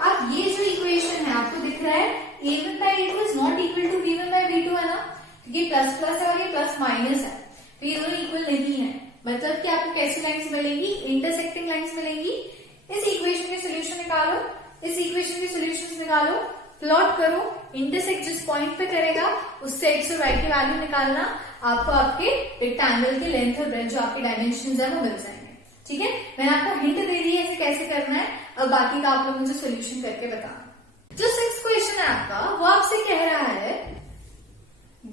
अब ये जो इक्वेशन है आपको दिख रहा है a1/a2 is not equal to b1/b2 है ना, क्योंकि प्लस प्लस है और ये प्लस माइनस है, तो ये दोनों इक्वल नहीं है। मतलब कि आपको कैसी लाइन्स मिलेंगी, इंटरसेक्टिंग लाइन्स मिलेंगी। इस इक्वेशन के सोल्यूशन निकालो, इस इक्वेशन के सोल्यूशन निकालो, प्लॉट करो, इंटरसेक्ट जिस पॉइंट पे करेगा उससे एक्स और वाई की वैल्यू निकालना, आपको आपके रेक्टेंगल की लेंथ और ब्रेड्थ जो आपके डायमेंशन है वो मिल जाएंगे। ठीक है, मैंने आपको हिंट दे दी है ऐसे कैसे करना है, अब बाकी का आप लोग मुझे सोल्यूशन करके बताना। जो 6th क्वेश्चन है आपका वो आपसे कह रहा है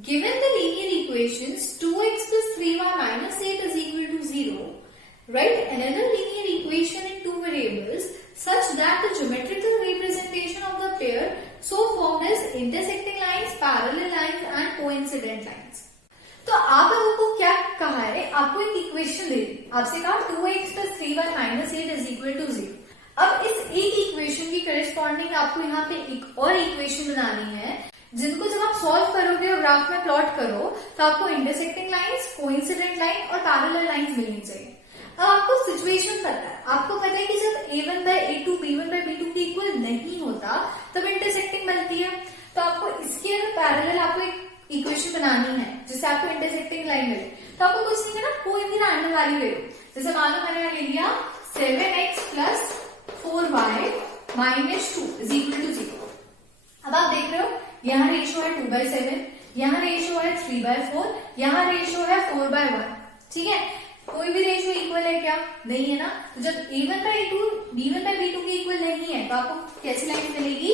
given the linear equations 2x plus 3y minus 8 is equal to 0, write another linear equation in two variables such that the geometrical representation of the pair so formed as intersecting lines, parallel lines and coincident lines। तो आप लोगों को क्या कहा है, आपको एक equation दे दी, आपसे कहा 2x plus 3y minus 8 is equal to 0। अब इस एक इक्वेशन की करेस्पॉन्डिंग आपको यहाँ पे एक और इक्वेशन बनानी है जिनको जब आप सॉल्व करोगे और ग्राफ में प्लॉट करो तो आपको इंटरसेक्टिंग लाइंस, कोइंसिडेंट लाइन और पैरेलल लाइंस मिलनी चाहिए। अब आपको सिचुएशन पता है, आपको पता है कि जब a1 by a2 b1 by b2 के इक्वल नहीं होता तब इंटरसेक्टिंग बनती है। तो आपको इसके अगर पैरेलल आपको एक इक्वेशन बनानी है जिससे आपको इंटरसेक्टिंग लाइन मिले, तो आपको कुछ नहीं करना, कोई भी रैंडम वैल्यू ले लो। जैसे मान लो मैंने ले लिया 7x plus 4y minus 2 is equal to 0। अब आप देख रहे हो यहाँ रेशियो है 2/7, यहाँ रेशियो है 3/4, यहाँ रेशियो है 4/1। ठीक है, कोई भी रेशियो इक्वल है क्या? नहीं है ना। तो जब a1 by a2 b1 by b2 के इक्वल नहीं है तो आपको कैसी लाइन मिलेगी?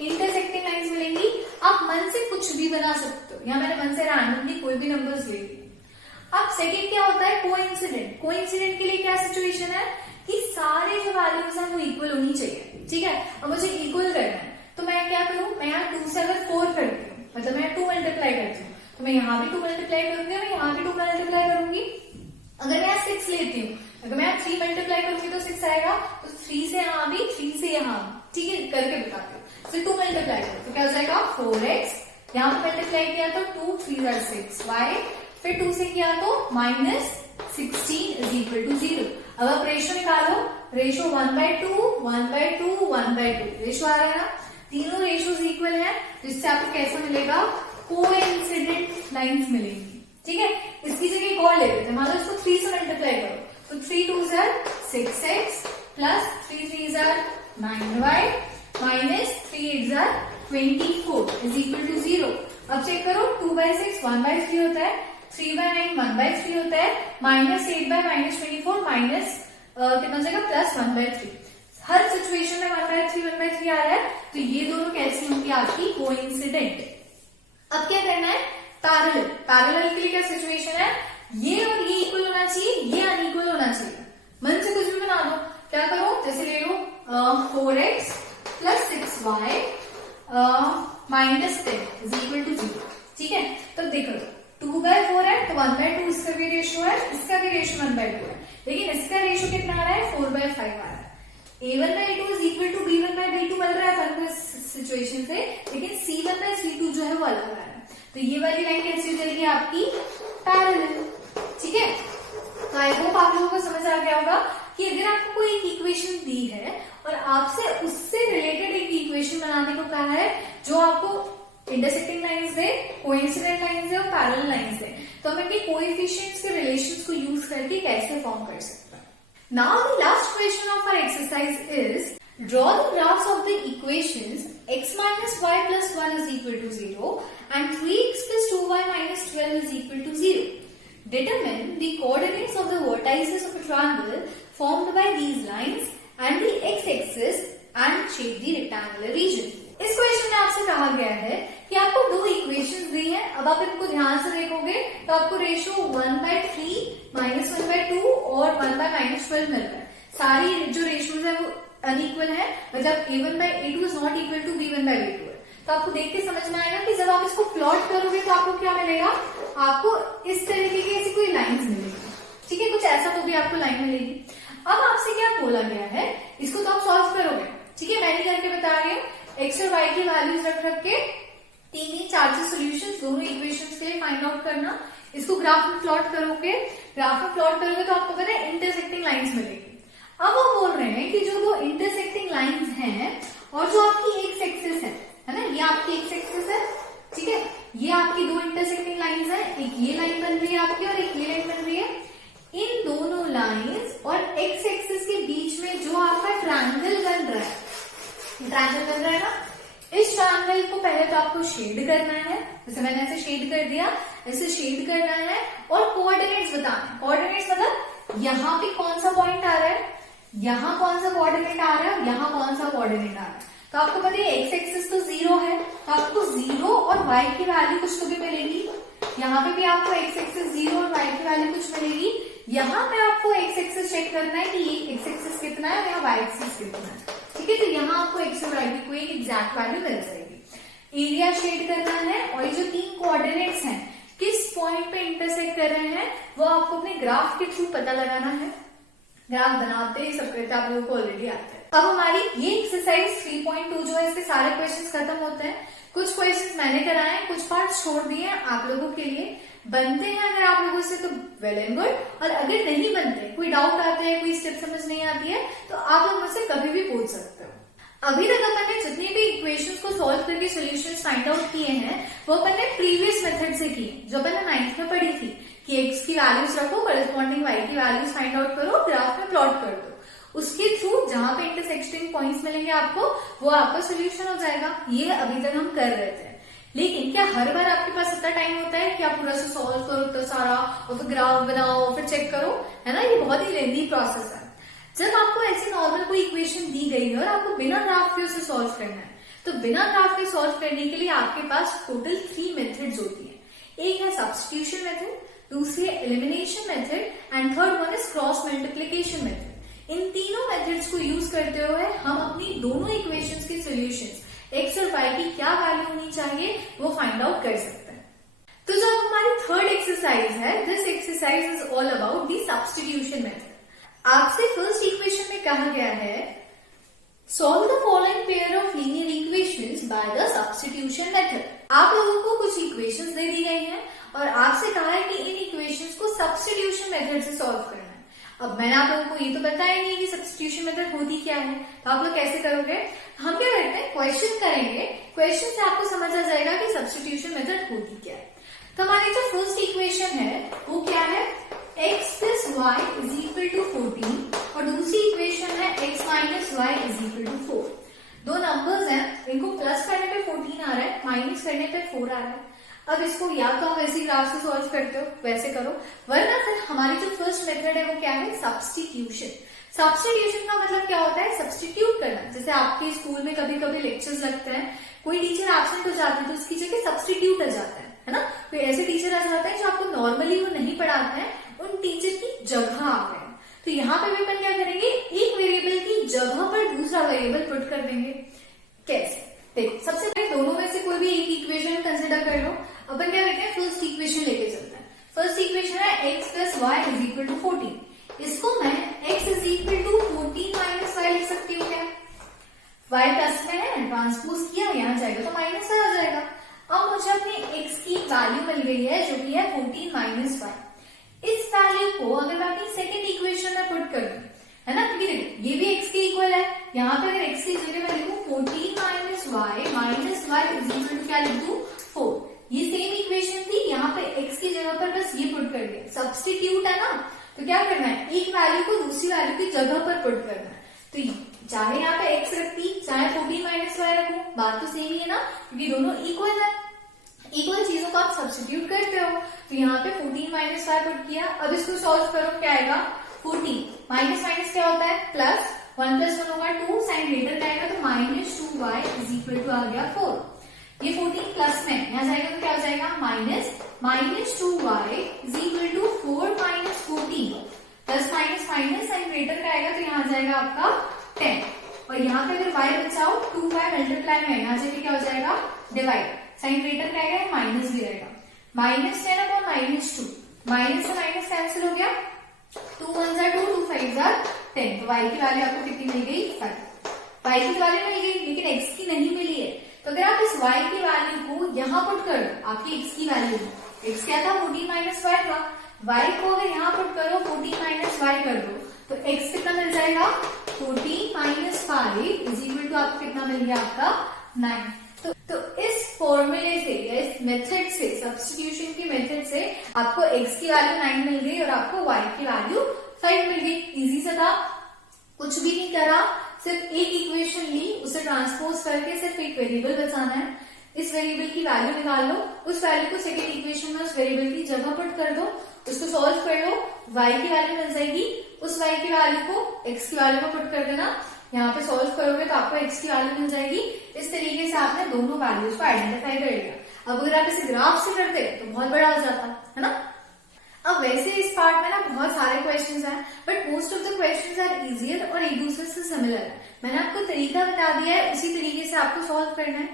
इंटरसेक्टिंग लाइंस मिलेंगी। आप मन से कुछ भी बना सकते हो, यहाँ मैंने मन से रैंडमली कोई भी नंबर्स ले लिए। अब सेकंड क्या होता है? कोइंसिडेंट। कोइंसिडेंट के लिए क्या सिचुएशन है कि सारे जो वैल्यूज हैं वो इक्वल होनी चाहिए। ठीक है, अब मुझे इक्वल करना है तो मैं क्या करूं, मैं यहाँ 2 से अगर 4 करती हूँ, मतलब मैं 2 मल्टीप्लाई करती हूँ तो मैं यहाँ भी 2 मल्टीप्लाई करूंगी और मैं यहाँ भी 2 मल्टीप्लाई करूंगी। अगर मैं यहाँ 6 लेती हूँ, अगर मैं यहाँ 3 मल्टीप्लाई करूंगी तो 6 आएगा, तो 3 से यहाँ भी 3 से यहाँ। ठीक है, करके बताती हूँ। तो 2 मल्टीप्लाई करो तो क्या हो जाएगा 4x, यहाँ पे मल्टीप्लाई किया तो 2 3 6 y, फिर 2 से किया तो -16 इज इक्वल टू 0। अब आप रेशियो निकालो, रेशियो 1/2 1/2 1/2 रेशियो आ रहा है ना, तीनों रेशियोज इक्वल है, जिससे आपको कैसा मिलेगा? कोइंसिडेंट लाइंस मिलेंगी। ठीक है, इसकी जगह एक और ले लेते हैं, मान लो इसको 3 से मल्टीप्लाई करो तो 3 2 6x plus 3 3 9y minus 3 8 24 is equal to 0। अब चेक करो, 2/6 1/3 होता है, 3/9 1/3 होता है, -8/-24 माइनस कितना हो जाएगा +1/3। हर सिचुएशन में 1/3 आ रहा है, तो ये दोनों कैसी होंगी आपकी? कोइंसिडेंट। अब क्या करना है? पैरेलल। पैरेलल के लिए क्या सिचुएशन है? ये और ये इक्वल होना चाहिए, ये अनइक्वल होना चाहिए। मन से कुछ भी बना दो। क्या करो, जैसे ले लो 4x plus 6y -10 is equal to 0। ठीक है, तो देखो 2/4 है तो 1/2 इसका भी रेशियो है, इसका भी रेशियो 1/2 है, लेकिन इसका रेशियो कितना आ रहा है? 4/5 आ रहा है। a1 by a2 is equal to b1 by b2 मिल रहा है सिचुएशन से, लेकिन c1 by c2 जो है वो अलग आ रहा है। तो ये वाली लाइन कैसी हो जाएगी आपकी? पैरेलल। ठीक है, तो आई होप आप लोगों को समझ आ गया होगा कि अगर आपको कोई एक इक्वेशन दी है और आपसे उससे रिलेटेड एक इक्वेशन बनाने को कहा है जो आपको इंटरसेक्टिंग लाइंस दे, कोइंसिडेंट लाइंस दे और पैरेलल लाइंस दे, तो हम इनके कोएफिशिएंट्स के रिलेशंस को यूज करके कैसे फॉर्म कर सकते हैं। Now the last question of our exercise is draw the graphs of the equations x minus y plus 1 is equal to 0 and 3x plus 2y minus 12 is equal to 0. Determine the coordinates of the vertices of a triangle formed by these lines and the x-axis and shape the rectangular region. इस question में आपसे कहा गया है कि आपको दो equations दी हैं। अब आप इनको ध्यान से देखोगे तो आपको रेशियो 1/3 -1/2 और 1/-12 मिल रहा है। सारी जो रेशियोज है वो अनइक्वल है, मतलब a1 by a2 is not equal to b1 by b2 है। तो आपको देख के समझ में आएगा कि जब आप इसको प्लॉट करोगे तो आपको क्या मिलेगा? आपको इस तरीके की ऐसी कोई लाइंस मिलेगी। ठीक है, कुछ ऐसा तो भी आपको लाइन मिलेगी। अब आपसे क्या बोला गया है, इसको तो आप सॉल्व करोगे। ठीक है, मैं भी करके बता रही हूँ। एक्स और वाई की वैल्यूज रख रख के 3-4 सोल्यूशन दोनों इक्वेशंस के लिए फाइंड आउट करना। इसको ग्राफ में प्लॉट करोगे, ग्राफ में प्लॉट करोगे तो आपको पता है इंटरसेक्टिंग लाइंस मिलेगी। अब वो बोल रहे हैं कि जो दो इंटरसेक्टिंग लाइंस हैं और जो आपकी एक्स एक्सिस है ना, ये आपकी एक्स एक्सिस है। ठीक है, ये आपकी दो इंटरसेक्टिंग लाइंस है, एक ये लाइन बन रही है आपकी और एक ये लाइन बन रही है। इन दोनों लाइंस और एक्स एक्सिस के बीच में जो आपका ट्रायंगल बन रहा है, ट्रायंगल बन रहा है ना, इस ट्रायंगल को पहले तो आपको शेड करना है, जैसे मैंने ऐसे शेड कर दिया, ऐसे शेड करना है और कोऑर्डिनेट्स बताना है। कोऑर्डिनेट्स मतलब यहाँ पे कौन सा पॉइंट आ रहा है, यहाँ कौन सा कोऑर्डिनेट आ रहा है, यहाँ कौन सा कोऑर्डिनेट आ रहा है। तो आपको पता है एक्स एक्सिस तो 0 है, तो आपको 0 और y की वैल्यू कुछ तो भी मिलेगी। यहाँ पे भी आपको एक्स एक्सिस 0 और y की वैल्यू कुछ मिलेगी। यहाँ पे आपको एक्स एक्सिस चेक करना है कि ये एक्स एक्सिस कितना है और यहाँ y एक्सिस कितना है। ठीक है, तो यहाँ आपको एक्स और y की कोई एक एग्जैक्ट वैल्यू मिल जाएगी। एरिया शेड करना है और ये जो 3 कोऑर्डिनेट्स हैं किस पॉइंट पे इंटरसेक्ट कर रहे हैं वो आपको अपने ग्राफ के थ्रू पता लगाना है। ग्राफ बनाते ही सब करते आप लोगों को ऑलरेडी आता है। अब हमारी ये एक्सरसाइज 3.2 जो है इसके सारे क्वेश्चंस खत्म होते हैं। कुछ क्वेश्चंस मैंने कराए हैं, कुछ पार्ट छोड़ दिए हैं आप लोगों के लिए। बनते हैं अगर आप लोगों से तो वेल एंड गुड, और अगर नहीं बनते, कोई डाउट आता है, कोई स्टेप समझ नहीं आती है, तो आप लोग मुझसे कभी भी पूछ सकते हो। अभी तक अपन ने जितनी भी इक्वेशंस को सॉल्व करके सॉल्यूशंस फाइंड आउट किए हैं वो अपन ने प्रीवियस मेथड से किए, जो अपन ने 9th में पढ़ी थी कि x की वैल्यूज रखो, करस्पॉन्डिंग y की वैल्यूज फाइंड आउट करो, ग्राफ में प्लॉट कर दो। उसके थ्रू जहां पे इंटरसेक्टिंग पॉइंट्स मिलेंगे आपको वो आपका सोल्यूशन हो जाएगा। ये अभी तक हम कर रहे थे। लेकिन क्या हर बार आपके पास इतना टाइम होता है कि आप पूरा से सॉल्व करो तो सारा और फिर ग्राफ बनाओ फिर चेक करो, है ना? ये बहुत ही लेंथी प्रोसेस है। जब आपको ऐसी नॉर्मल कोई इक्वेशन दी गई है और आपको बिना ग्राफ के उसे सॉल्व करना है, तो बिना ग्राफ के सॉल्व करने के लिए आपके पास टोटल 3 मेथड्स होती है। एक है सब्स्टिट्यूशन मेथड, दूसरी है elimination method and third one is cross multiplication method. इन तीनों मेथड्स को यूज करते हुए हम अपनी दोनों इक्वेशंस के सॉल्यूशंस x और y की क्या वैल्यू होनी चाहिए वो फाइंड आउट कर सकते हैं। तो जो हमारी थर्ड एक्सरसाइज है, this exercise is all about the substitution method. आपसे फर्स्ट इक्वेशन में कहा गया है solve the following pair of linear equations by the substitution method. आप लोगों को कुछ इक्वेशंस दे दी गई हैं और आपसे कहा है कि इन इक्वेशंस को सब्स्टिट्यूशन मेथड से सॉल्व करना है। अब मैंने आप लोगों को ये तो बताया नहीं कि सब्स्टिट्यूशन मेथड होती क्या है, तो आप लोग कैसे करोगे? हम क्या करते हैं, क्वेश्चन करेंगे, क्वेश्चन से आपको समझ आ जाएगा कि सब्स्टिट्यूशन मेथड होती क्या है। तो हमारी जो फर्स्ट इक्वेशन है वो क्या है, x plus y is equal to 14 और दूसरी इक्वेशन है x minus y is equal to 4। दो नंबर्स हैं, इनको प्लस करने पे 14 आ रहा है, माइनस करने पे 4 आ रहा है। अब इसको या तो हम वैसे ग्राफ से सॉल्व करते हो वैसे करो, वरना फिर हमारी जो फर्स्ट मेथड है वो क्या है, सब्स्टिट्यूशन। सब्स्टिट्यूशन का मतलब क्या होता है, सब्स्टिट्यूट करना। जैसे आपके स्कूल में कभी कभी लेक्चर्स लगते हैं, कोई टीचर एब्सेंट हो जाते हैं तो उसकी जगह सब्स्टिट्यूट आ जाता है ना? कोई ऐसे टीचर आ जाते हैं जो आपको नॉर्मली वो नहीं पढ़ाते हैं, उन टीचर की जगह आ गए। तो यहाँ पे भी अपन क्या करेंगे, एक वेरिएबल की जगह पर दूसरा वेरिएबल पुट कर देंगे। कैसे? देखो, सबसे पहले दोनों में से कोई भी एक इक्वेशन कंसिडर कर लो। अपन क्या करते हैं, फर्स्ट इक्वेशन लेके चलते हैं। फर्स्ट इक्वेशन है x plus y is equal to 14। इसको मैं x is equal to 14 minus y लिख सकती हूँ क्या? y प्लस में है, ट्रांसपोज किया, यहाँ जाएगा तो माइनस आ जाएगा। अब मुझे अपनी x की वैल्यू मिल गई है जो कि है 14 माइनस y। इस वैल्यू को अगर मैं अपनी सेकेंड इक्वेशन में पुट कर दूं, है ना, क्योंकि देखो ये भी x के इक्वल है, यहाँ पे अगर x की जगह मैं लिखूं 14 minus y is equal to क्या लिख दूं, 4। ये सेम इक्वेशन थी, यहाँ पे x की जगह पर बस ये पुट कर दिया। सब्स्टिट्यूट है ना, तो क्या करना है, एक वैल्यू को दूसरी वैल्यू की जगह पर पुट करना है। तो चाहे यहाँ पे x रखती, चाहे 14 माइनस y रखूं, बात तो सेम ही है ना, क्योंकि दोनों इक्वल है। इक्वल चीजों को आप सब्स्टिट्यूट करते हो, तो यहाँ पे 14 माइनस y पुट किया। अब इसको सॉल्व करो, क्या आएगा, 14 माइनस माइनस क्या होता है, प्लस 1 प्लस 1 होगा 2, साइन ग्रेटर का आएगा तो minus 2y is equal to आ गया 4। ये 14 प्लस में यहाँ जाएगा तो क्या हो जाएगा, minus 2y is equal to 4 minus 14, plus minus minus sign greater का आएगा तो यहाँ जाएगा आपका 10। और यहाँ पे अगर y बचाओ 2y मल्टीप्लाई में, यहाँ जाके क्या हो जाएगा, डिवाइड, साइन ग्रेटर का आएगा, माइनस भी रहेगा, माइनस 10 अपॉन माइनस 2, माइनस से माइनस कैंसिल हो गया, 2 1 जा 2, 2 5 जा 10। तो y की वैल्यू आपको कितनी मिल गई, 5। y की वैल्यू मिल गई लेकिन x की नहीं मिली है, तो अगर आप इस y की वैल्यू को यहाँ पुट कर दो, आपकी x की वैल्यू, x क्या था, 14 माइनस y था, y को अगर यहाँ पुट करो 14 माइनस y कर दो तो x कितना मिल जाएगा, 14 माइनस 5 इज इक्वल टू आपको कितना मिल गया, आपका 9। तो इस फॉर्मूले से या इस मेथड से, सब्स्टिट्यूशन की मेथड से आपको x की वैल्यू 9 मिल गई और आपको y की वैल्यू 5 मिल गई। इजी सा था, कुछ भी नहीं करा, सिर्फ एक इक्वेशन ली, उसे ट्रांसपोज करके सिर्फ एक वेरिएबल बचाना है, इस वेरिएबल की वैल्यू निकाल लो, उस वैल्यू को सेकेंड इक्वेशन में उस वेरिएबल की जगह पुट कर दो, उसको सॉल्व कर लो, y की वैल्यू मिल जाएगी, उस y की वैल्यू को x की वैल्यू में पुट कर देना, यहाँ पे सॉल्व करोगे तो आपको x की वैल्यू मिल जाएगी। इस तरीके से आपने दोनों वैल्यूज को आइडेंटिफाई कर लिया। अब अगर आप इसे ग्राफ से करते तो बहुत बड़ा हो जाता है ना। अब वैसे इस पार्ट में ना बहुत सारे क्वेश्चंस हैं, but most of the questions are easier और एक दूसरे से सिमिलर है। मैंने आपको तरीका बता दिया है, उसी तरीके से आपको सॉल्व करना है।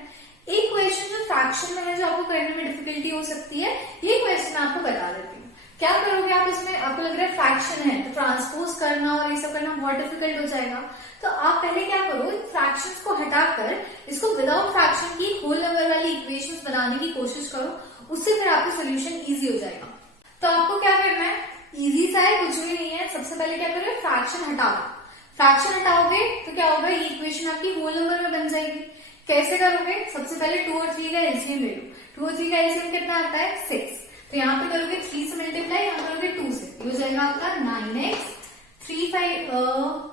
एक क्वेश्चन जो फ्रैक्शन में है, जो आपको करने में डिफिकल्टी हो सकती है, ये क्वेश्चन आपको बता देती हूँ। क्या करोगे आप इसमें, आपको लग रहा है फ्रैक्शन है तो ट्रांसपोज करना और ये सब करना बहुत डिफिकल्ट हो जाएगा, तो आप पहले क्या करो, फ्रैक्शंस को हटाकर इसको विदाउट फ्रैक्शन की होल नंबर वाली इक्वेशंस बनाने की कोशिश करो, उससे फिर आपका सोल्यूशन इजी हो जाएगा। तो आपको क्या करना है, इजी सा है, कुछ भी नहीं है। सबसे पहले क्या करोगे, फ्रैक्शन हटाओ। फ्रैक्शन हटाओगे तो क्या होगा, ये इक्वेशन आपकी होल नंबर में बन जाएगी। कैसे करोगे, सबसे पहले 2 और 3 का एलसीएम ले लो। 2 और 3 का एलसीएम कितना आता है, 6। तो यहाँ पे करोगे 3 से मल्टीप्लाई, यहाँ करोगे 2 से, ये हो जाएगा आपका 9x। 3 5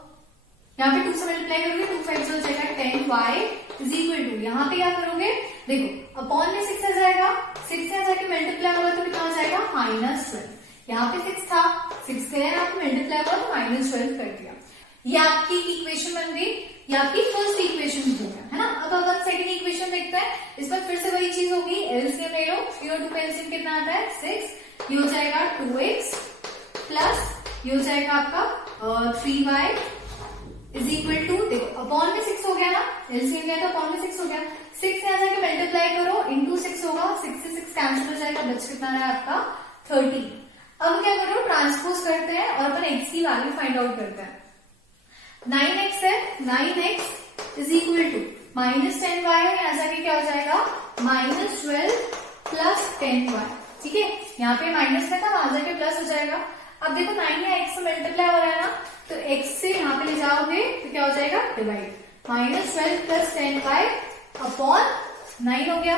यहाँ पे 2 से मल्टीप्लाई करोगे, 2 5 से हो जाएगा 10y इज इक्वल टू, यहाँ पे क्या करोगे, देखो अपॉन में 6 आ जाएगा, 6 से जाके मल्टीप्लाई होगा तो कितना हो जाएगा, -12। यहाँ पे 6 था, 6 से आपको मल्टीप्लाई हुआ तो -12 कर दिया। ये आपकी इक्वेशन बन गई, ये आपकी फर्स्ट इक्वेशन हो गया, है ना। अब अपन सेकंड इक्वेशन देखते हैं, इसमें फिर से वही चीज होगी, एलसीएम ले लो। 3 और 2 का एलसीएम कितना आता है, 6। ये हो जाएगा 2x प्लस ये हो जाएगा आपका 3y इज इक्वल टू, देखो अपॉन में 6 हो गया ना, एलसीएम लिया तो अपॉन में 6 हो गया, 6 से आ जाके मल्टीप्लाई करो, इंटू 6 होगा, 6 से 6 कैंसिल हो जाएगा, बच कितना रहा आपका 30। अब क्या करो, ट्रांसपोज करते हैं और अपन x की वैल्यू फाइंड आउट करते हैं। 9x है, 9x is equal to -10y है, यहाँ जाके क्या हो जाएगा, -12 प्लस 10y। ठीक है, यहाँ पे माइनस में था, वहां जाके प्लस हो जाएगा। अब देखो 9 या x से मल्टीप्लाई हो रहा है ना, तो x से यहाँ पे ले जाओगे तो क्या हो जाएगा, डिवाइड, -12 प्लस 10y अपॉन 9 हो गया।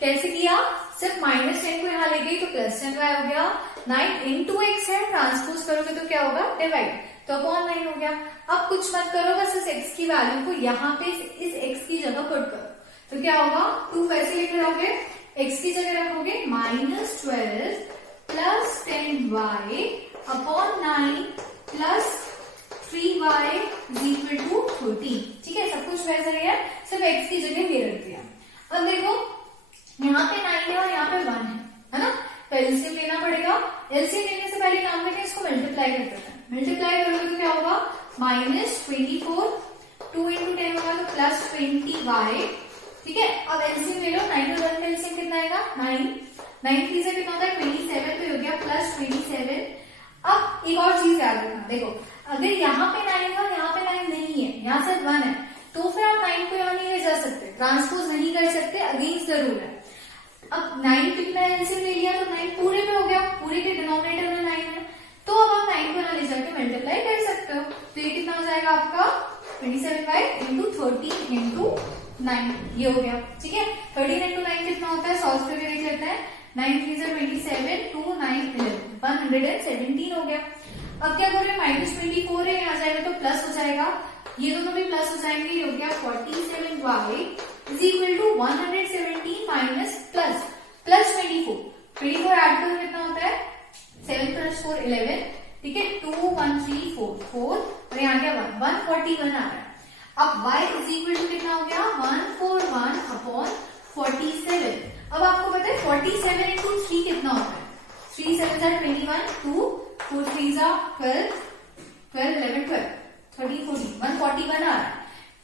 कैसे किया, सिर्फ -10 को यहाँ ले गई तो +10y हो गया। 9 इंटू x है, ट्रांसपोज करोगे तो क्या होगा, डिवाइड, तो अपॉन 9 हो गया। अब कुछ मत करो, बस इस x की वैल्यू को यहाँ पे इस x की जगह पुट करो, तो क्या होगा, 2 वैसे लिख रहोगे, x की जगह रखोगे -12 plus 10y upon 9 plus 3y is equal to 13। ठीक है, सब कुछ वैसा ही है, सिर्फ x की जगह ये रख दिया। अब देखो यहाँ पे 9 है और यहाँ पे 1 है ना, तो एलसीएम लेना पड़ेगा। एलसीएम लेने से पहले काम करके इसको मल्टीप्लाई कर देते हैं। मल्टीप्लाई करोगे तो क्या होगा, -24, 2 इंटू 10 होगा तो +20y। ठीक है, अब एलसीएम ले लो, 9 और 1 का एलसीएम कितना आएगा, 9 3 से कितना होता है, 27, तो हो गया +27। अब एक और चीज याद रखना, देखो अगर यहाँ पे 9 है और यहाँ पे 9 नहीं है, यहाँ सिर्फ 1 है, तो फिर आप 9 को यहाँ नहीं ले जा सकते, ट्रांसपोज नहीं कर सकते, अगेंस्ट द रूल है। अब 9 कितना एलसीएम ले लिया तो 9 पूरे पे हो गया, पूरे के डिनोमिनेटर में 9 है, तो अब आप 9 को यहाँ ले जाके मल्टीप्लाई कर सकते हो, तो ये कितना हो जाएगा आपका 27y इंटू 13 इंटू 9, ये हो गया। ठीक है, 13 इंटू 9 कितना होता है, सॉल्व करके देख लेते हैं। 9 3 से 27, 2 9 11, 117 हो गया। अब क्या कर रहे हैं, -24 है, यहाँ जाएगा तो प्लस हो जाएगा, ये दोनों भी प्लस हो जाएंगे, ये हो गया 47y is equal to 117 minus plus 24। 24 add करो कितना होता है, 7 + 4 11। ठीक है, 2 1 3 4 4 और यहाँ गया 141 आ रहा है। अब y इज इक्वल टू कितना हो गया, 141 अपॉन 47। अब आपको पता है 47 इंटू 3 कितना होता है, 3 7 are 21, 2 4 3 are 12, 12 11 12 13 14, 141 आ रहा है।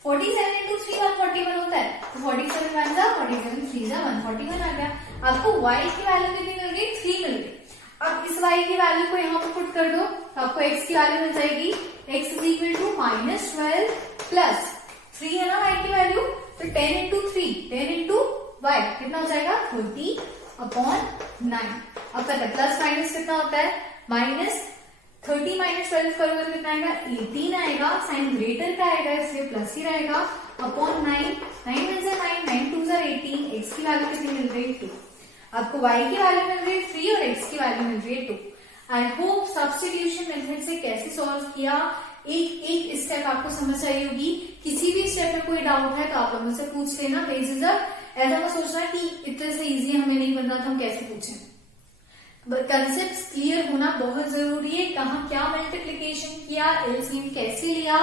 47 इंटू 3 141 होता है, तो 47 1 47 3 141 आ गया। आपको y की वैल्यू कितनी मिल गई, 3 मिल गई। अब इस y की वैल्यू को यहाँ पर पुट कर दो, तो आपको x की वैल्यू मिल जाएगी, x is equal to -12 plus 3 है ना y की वैल्यू, तो 10 इंटू 3 10 इंटू y कितना हो जाएगा, 30 अपॉन 9। अब पता है प्लस माइनस कितना होता है, -30 -12 करोगे तो कितना आएगा, 18 आएगा, साइन ग्रेटर का आएगा इसलिए प्लस ही रहेगा, अपॉन 9 9 में से 9 9 2 18, x की वैल्यू कितनी मिल रही है, 2। आपको y की वैल्यू मिल रही है 3 और x की वैल्यू मिल रही है 2। आई होप सब्स्टिट्यूशन मेथड से कैसे सॉल्व किया, एक एक स्टेप आपको समझ आई होगी। किसी भी स्टेप में कोई डाउट है तो आप लोगों से पूछ लेना बेझिझक। ऐसा मत सोचना कि इतने से इजी हमें नहीं पता था, हम कैसे पूछें। कंसेप्ट क्लियर होना बहुत जरूरी है। कहाँ क्या मल्टीप्लीकेशन किया, एलसीएम कैसे लिया,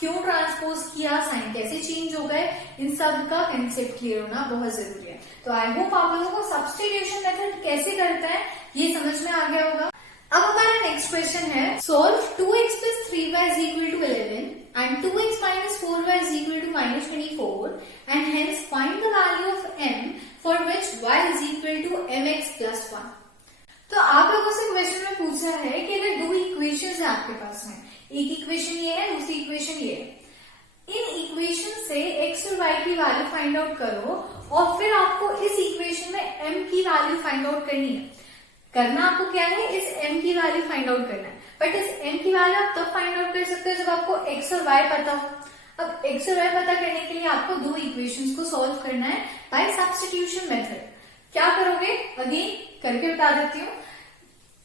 क्यों ट्रांसपोज किया, साइन कैसे चेंज हो गए, इन सब का कंसेप्ट क्लियर होना बहुत जरूरी है। तो आई होप आप लोगों को सब्स्टिट्यूशन मेथड कैसे करते हैं ये समझ में आ गया होगा। अब हमारा नेक्स्ट क्वेश्चन है, solve 2x plus 3y is equal to 11 and 2x minus 4y is equal to minus 24 and hence find the value of m for which y is equal to mx plus 1। तो आप लोगों से question में पूछा है कि अगर दो इक्वेशंस है आपके पास में, एक इक्वेशन ये है, दूसरी इक्वेशन ये है। इन इक्वेशन से x और y की वैल्यू फाइंड आउट करो और फिर आपको इस इक्वेशन में m की वैल्यू फाइंड आउट करनी है। करना आपको क्या है, इस m की वैल्यू फाइंड आउट करना है। बट इस m की वैल्यू आप तब फाइंड आउट कर सकते हो जब आपको x और y पता हो। अब x और y पता करने के लिए आपको दो इक्वेशंस को सॉल्व करना है बाय सब्स्टिट्यूशन मेथड। क्या करोगे, अगेन करके बता देती हूँ।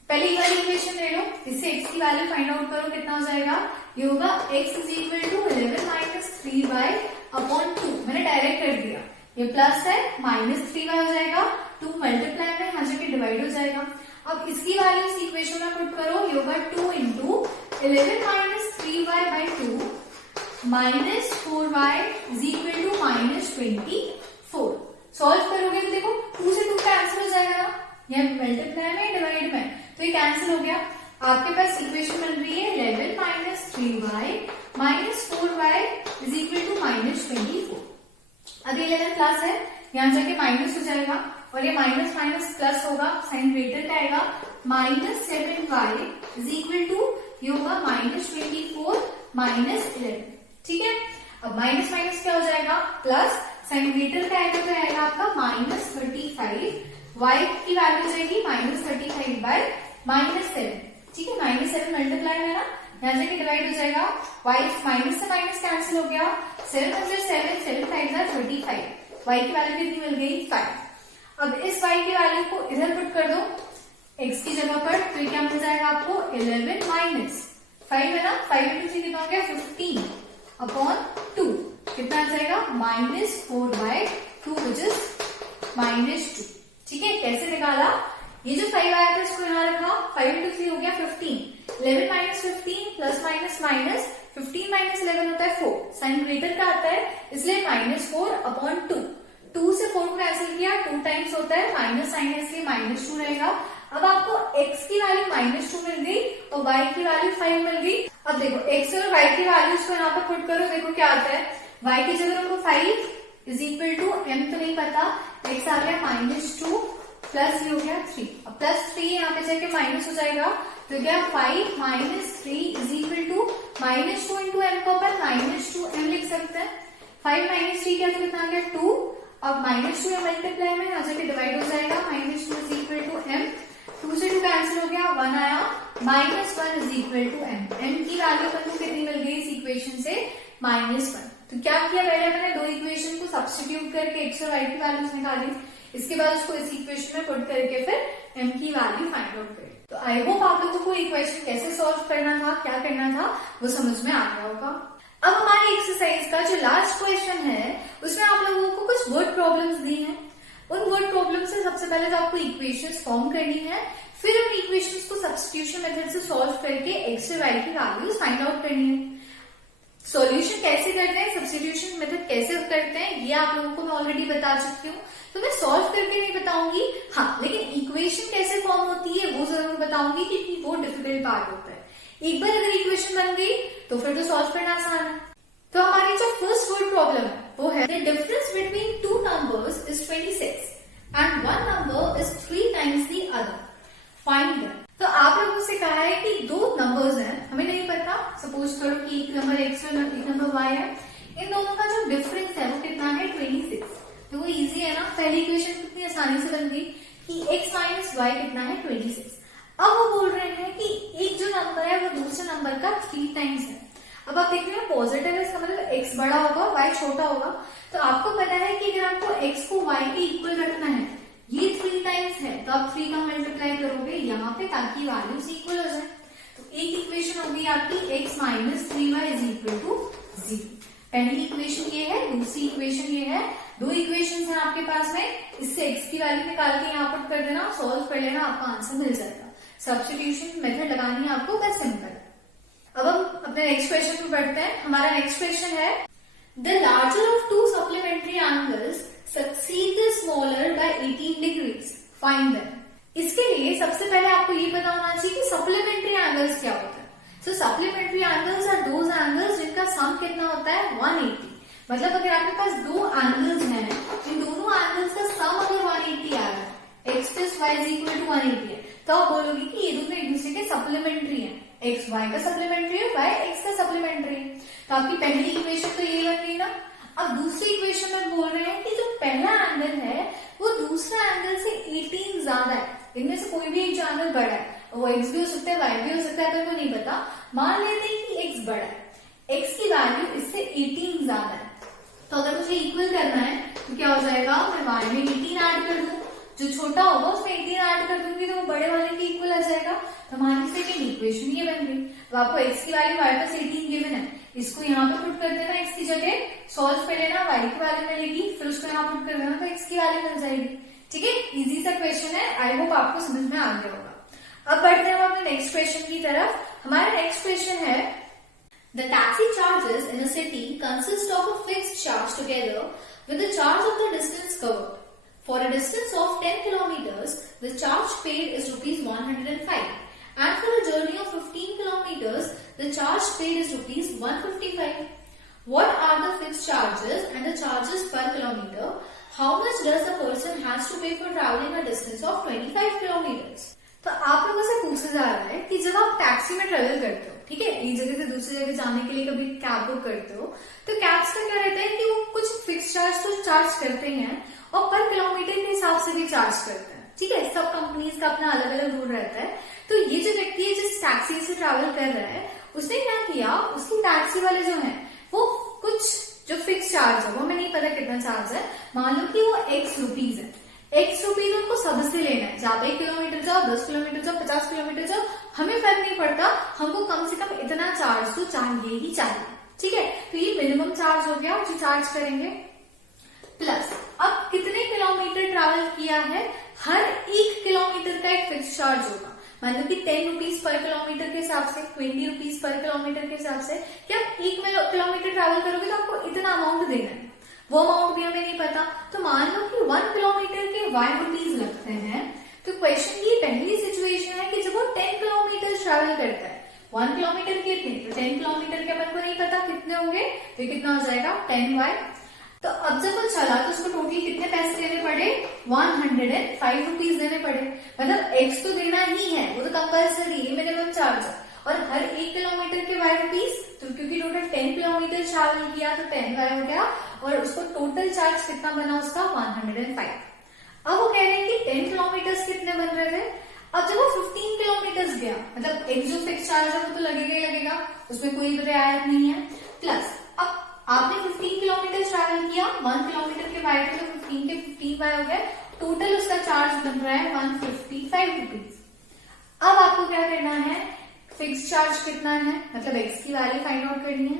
पहली वाली इक्वेशन ले लो, इससे x की वैल्यू फाइंड आउट करो, कितना हो जाएगा, ये होगा x is equal to 11 minus 3y upon 2। मैंने डायरेक्ट कर दिया, ये प्लस है, माइनस 3y हो जाएगा, 2 मल्टीप्लाई में यहाँ जाके डिवाइड हो जाएगा। अब इसकी वैल्यू इस इक्वेशन में पुट करो, ये होगा 2 into 11 minus 3y by 2 minus 4y is equal to minus 24। Solve करोगे तो देखो 2 से 2 कैंसिल हो जाएगा ना, यह मल्टीप्लाई में डिवाइड में, तो ये कैंसिल हो गया। आपके पास इक्वेशन बन रही है 11 minus 3y minus 4y is equal to minus 24। अब 11 प्लस है, यहाँ जाके माइनस हो जाएगा और ये माइनस माइनस प्लस होगा, साइन ग्रेटर का आएगा, minus 7y is equal to ये होगा माइनस 24 माइनस 11। ठीक है, अब माइनस माइनस क्या हो जाएगा, प्लस, साइन ग्रेटर का आएगा तो आएगा आपका माइनस 35, y की वैल्यू हो जाएगी माइनस 35 बाय माइनस 7। ठीक है, माइनस 7 मल्टीप्लाई है ना, यहाँ जाके डिवाइड हो जाएगा, y माइनस से माइनस कैंसिल हो गया, 7 5 35, y की वैल्यू कितनी मिल गई, 5। अब इस y की वैल्यू को इधर पुट कर दो x की जगह पर, तो ये क्या मिल जाएगा आपको, 11 माइनस 5 है ना, 5 इंटू 3 कितना हो गया, 15 अपॉन 2, कितना आ जाएगा, minus 4 by 2 which is minus 2। ठीक है, कैसे निकाला, ये जो 5 आया था इसको यहाँ रखा, 5 इंटू 3 हो गया 15, 11 minus 15 plus minus minus 15 minus 11 होता है 4, साइन ग्रेटर का आता है इसलिए माइनस 4 अपॉन 2। 2 से 4 को कैंसिल किया, 2 टाइम्स होता है, माइनस साइन है इसलिए माइनस 2 रहेगा। अब आपको x की वैल्यू माइनस 2 मिल गई और y की वैल्यू 5 मिल गई। अब देखो x और y की वैल्यूज को यहाँ पर पुट करो, देखो क्या आता है, y की जगह हमको 5 इज इक्वल टू m तो नहीं पता, x आ गया माइनस 2 प्लस ये हो गया 3। अब प्लस 3 यहाँ पे जाके माइनस हो जाएगा, तो क्या 5 minus 3 is equal to minus 2 into M को अपन माइनस 2m लिख सकते हैं। 5 माइनस 3 क्या तो कितना आ गया 2, अब माइनस 2 मल्टीप्लाई में यहाँ जाके डिवाइड हो जाएगा, minus 2 is equal to m, 2 से 2 कैंसिल हो गया, 1 आया, minus 1 is equal to m। m की वैल्यू अपन को कितनी मिल गई इस इक्वेशन से, माइनस 1। तो क्या किया, पहले मैंने दो इक्वेशन को सब्स्टिट्यूट करके x और y की वैल्यूज निकाली, इसके बाद उसको इस इक्वेशन में पुट करके फिर m की वैल्यू फाइंड आउट करें। तो आई होप आप लोगों को इक्वेशन कैसे सॉल्व करना था, क्या करना था, वो समझ में आ गया होगा। अब हमारी एक्सरसाइज का जो लास्ट क्वेश्चन है उसमें आप लोगों को कुछ वर्ड प्रॉब्लम्स दी हैं। उन वर्ड प्रॉब्लम से सबसे पहले तो आपको इक्वेशंस फॉर्म करनी है, फिर उन इक्वेशंस को सब्स्टिट्यूशन मेथड से सॉल्व करके x और y की वैल्यूज फाइंड आउट करनी है। सॉल्यूशन कैसे करते हैं, सब्स्टिट्यूशन मेथड कैसे करते हैं, ये आप लोगों को मैं ऑलरेडी बता चुकी हूँ, तो मैं सॉल्व करके नहीं बताऊंगी, हाँ लेकिन इक्वेशन कैसे फॉर्म होती है वो जरूर बताऊंगी क्योंकि वो डिफिकल्ट पार्ट होता है। एक बार अगर इक्वेशन बन गई तो फिर तो सॉल्व करना आसान है। तो हमारी जो फर्स्ट वर्ड प्रॉब्लम है वो है the difference between two numbers is 26 and one number is 3 times the other, find that. तो आप लोगों से कहा है कि दो नंबर्स हैं, हमें नहीं पता, सपोज करो कि एक नंबर x है एक नंबर y है, इन दोनों का जो डिफरेंस है वो कितना है 26। तो वो इजी है ना, पहली इक्वेशन कितनी आसानी से बन गई कि x माइनस वाई कितना है 26। अब वो बोल रहे हैं कि एक जो नंबर है वो दूसरे नंबर का 3 टाइम्स है। अब आप देख रहे हैं पॉजिटिव है, इसका मतलब x बड़ा होगा y छोटा होगा, तो आपको पता है कि अगर आपको x को y के इक्वल रखना है, ये 3 टाइम्स है तो आप 3 का मल्टीप्लाई करोगे यहाँ पे ताकि वैल्यूज इक्वल हो जाए। तो एक इक्वेशन होगी आपकी x minus 3y is equal to 0। पहली इक्वेशन ये है, दूसरी इक्वेशन ये है, दो इक्वेशन है आपके पास में। इससे x की वैल्यू निकाल के यहाँ पुट कर देना, सॉल्व कर लेना, आपका आंसर मिल जाएगा। सब्स्टिट्यूशन मेथड लगानी है आपको, बस सिंपल। अब हम अपने नेक्स्ट क्वेश्चन पे बढ़ते हैं। हमारा नेक्स्ट क्वेश्चन है the larger of to supplementary angles succeed the smaller by 18 degrees, find them. इसके लिए सबसे पहले आपको ये पता होना चाहिए कि सप्लीमेंट्री एंगल्स क्या होता है। So supplementary angles are those angles जिनका सम कितना होता है 180। मतलब अगर आपके पास दो एंगल्स हैं, इन दोनों एंगल्स का सम अगर 180 आ रहा है, x plus y is equal to 180 है, तो आप बोलोगे कि ये दोनों एक दूसरे के सप्लीमेंट्री हैं। x y का सप्लीमेंट्री है, y x का सप्लीमेंट्री है। तो आपकी पहली इक्वेशन तो ये बन गई ना। अब दूसरी इक्वेशन में बोल रहे हैं कि जो पहला एंगल है वो दूसरा एंगल से 18 ज्यादा है। इनमें से कोई भी एक जो एंगल बड़ा है, वो x भी हो सकता है, y भी हो सकता है, अगर वो नहीं पता, मान लेते हैं कि x बड़ा है, x की वैल्यू इससे 18 ज्यादा है। तो अगर मुझे इक्वल करना है तो क्या हो जाएगा, मैं y में 18 ऐड कर दूं, जो छोटा होगा उसमें 18 ऐड कर दूंगी तो वो बड़े वाले के इक्वल आ जाएगा। तो हमारी सेकंड इक्वेशन ये बन गई। तो आपको x की वैल्यू y प्लस 18 गिवन है, इसको यहाँ पे पुट कर देना, x की जगह सॉल्व कर लेना, y की वैल्यू मिलेगी, फिर उसको यहाँ पुट कर देना, तो x की वैल्यू मिल जाएगी। ठीक है, इजी सा क्वेश्चन है, आई होप आपको समझ में आ गया होगा। अब बढ़ते हैं अपने नेक्स्ट क्वेश्चन की तरफ। हमारा नेक्स्ट क्वेश्चन है The taxi charges in a city consist of a fixed charge together with the charge of the distance covered. For a distance of 10 kilometers, the charge paid is rupees 105. And for a journey of 15 kilometers, the charge paid is rupees 155. What are the fixed charges and the charges per kilometer? How much does the person has to pay for traveling a distance of 25 kilometers? तो आप लोगों से पूछा जा रहा है कि जब आप टैक्सी में ट्रेवल करते हो, ठीक है, एक जगह से दूसरी जगह जाने के लिए कभी कैब बुक करते हो, तो कैब्स का क्या रहता है कि वो कुछ फिक्स चार्ज तो चार्ज करते हैं और पर किलोमीटर के हिसाब से भी चार्ज करते हैं। ठीक है, सब कंपनीज का अपना अलग अलग रूल रहता है। तो ये जो व्यक्ति है जिस टैक्सी से ट्रैवल कर रहा है, उसने क्या किया, उसकी टैक्सी वाले जो है वो कुछ जो फिक्स चार्ज है, वो हमें नहीं पता कितना चार्ज है, मान लो कि वो x रुपीज है, x रुपीज उनको सबसे लेना है। जहाँ 1 किलोमीटर जाओ, 10 किलोमीटर जाओ, 50 किलोमीटर जाओ, हमें फर्क नहीं पड़ता, हमको कम से कम इतना चार्ज तो चाहिए ही चाहिए। ठीक है, तो ये मिनिमम चार्ज हो गया जो चार्ज करेंगे। प्लस अब कितने किलोमीटर ट्रैवल किया है, हर 1 किलोमीटर का एक फिक्स चार्ज होगा। मान लो कि 10 रुपीज पर किलोमीटर के हिसाब से, 20 रुपीज पर किलोमीटर के हिसाब से, कि आप 1 किलोमीटर ट्रैवल करोगे तो आपको इतना अमाउंट देना है, वो अमाउंट भी हमें नहीं पता। तो मान लो कि 1 किलोमीटर के y रुपीज लगते हैं। तो क्वेश्चन की पहली सिचुएशन है कि जब वो 10 किलोमीटर ट्रैवल करता है, 1 किलोमीटर कितने, तो 10 किलोमीटर के अपन को नहीं पता कितने होंगे, तो कितना हो जाएगा 10y। तो अब जब वो चला तो उसको टोटल कितने पैसे देने पड़े, 105 रुपीज देने पड़े। मतलब x तो देना ही है, वो तो कंपल्सरी है, मिनिमम चार्ज है। और हर 1 किलोमीटर के y रुपीज, तो क्योंकि टोटल 10 किलोमीटर ट्रैवल किया तो 10y हो गया, और उसको टोटल चार्ज कितना बना उसका 105। अब वो कह रहे हैं कि 10 किलोमीटर कितने बन रहे थे। अब जब वो 15 किलोमीटर गया, मतलब एक जो फिक्स चार्ज है वो तो लगेगा ही लगेगा, उसमें कोई रियायत नहीं है। प्लस अब आपने 15 किलोमीटर ट्रैवल किया, 1 किलोमीटर के y थे तो 15 के 15y हो गए, टोटल उसका चार्ज बन रहा है 155 रुपीज। अब आपको क्या करना है, फिक्स चार्ज कितना है, मतलब x की वैल्यू फाइंड आउट करनी है,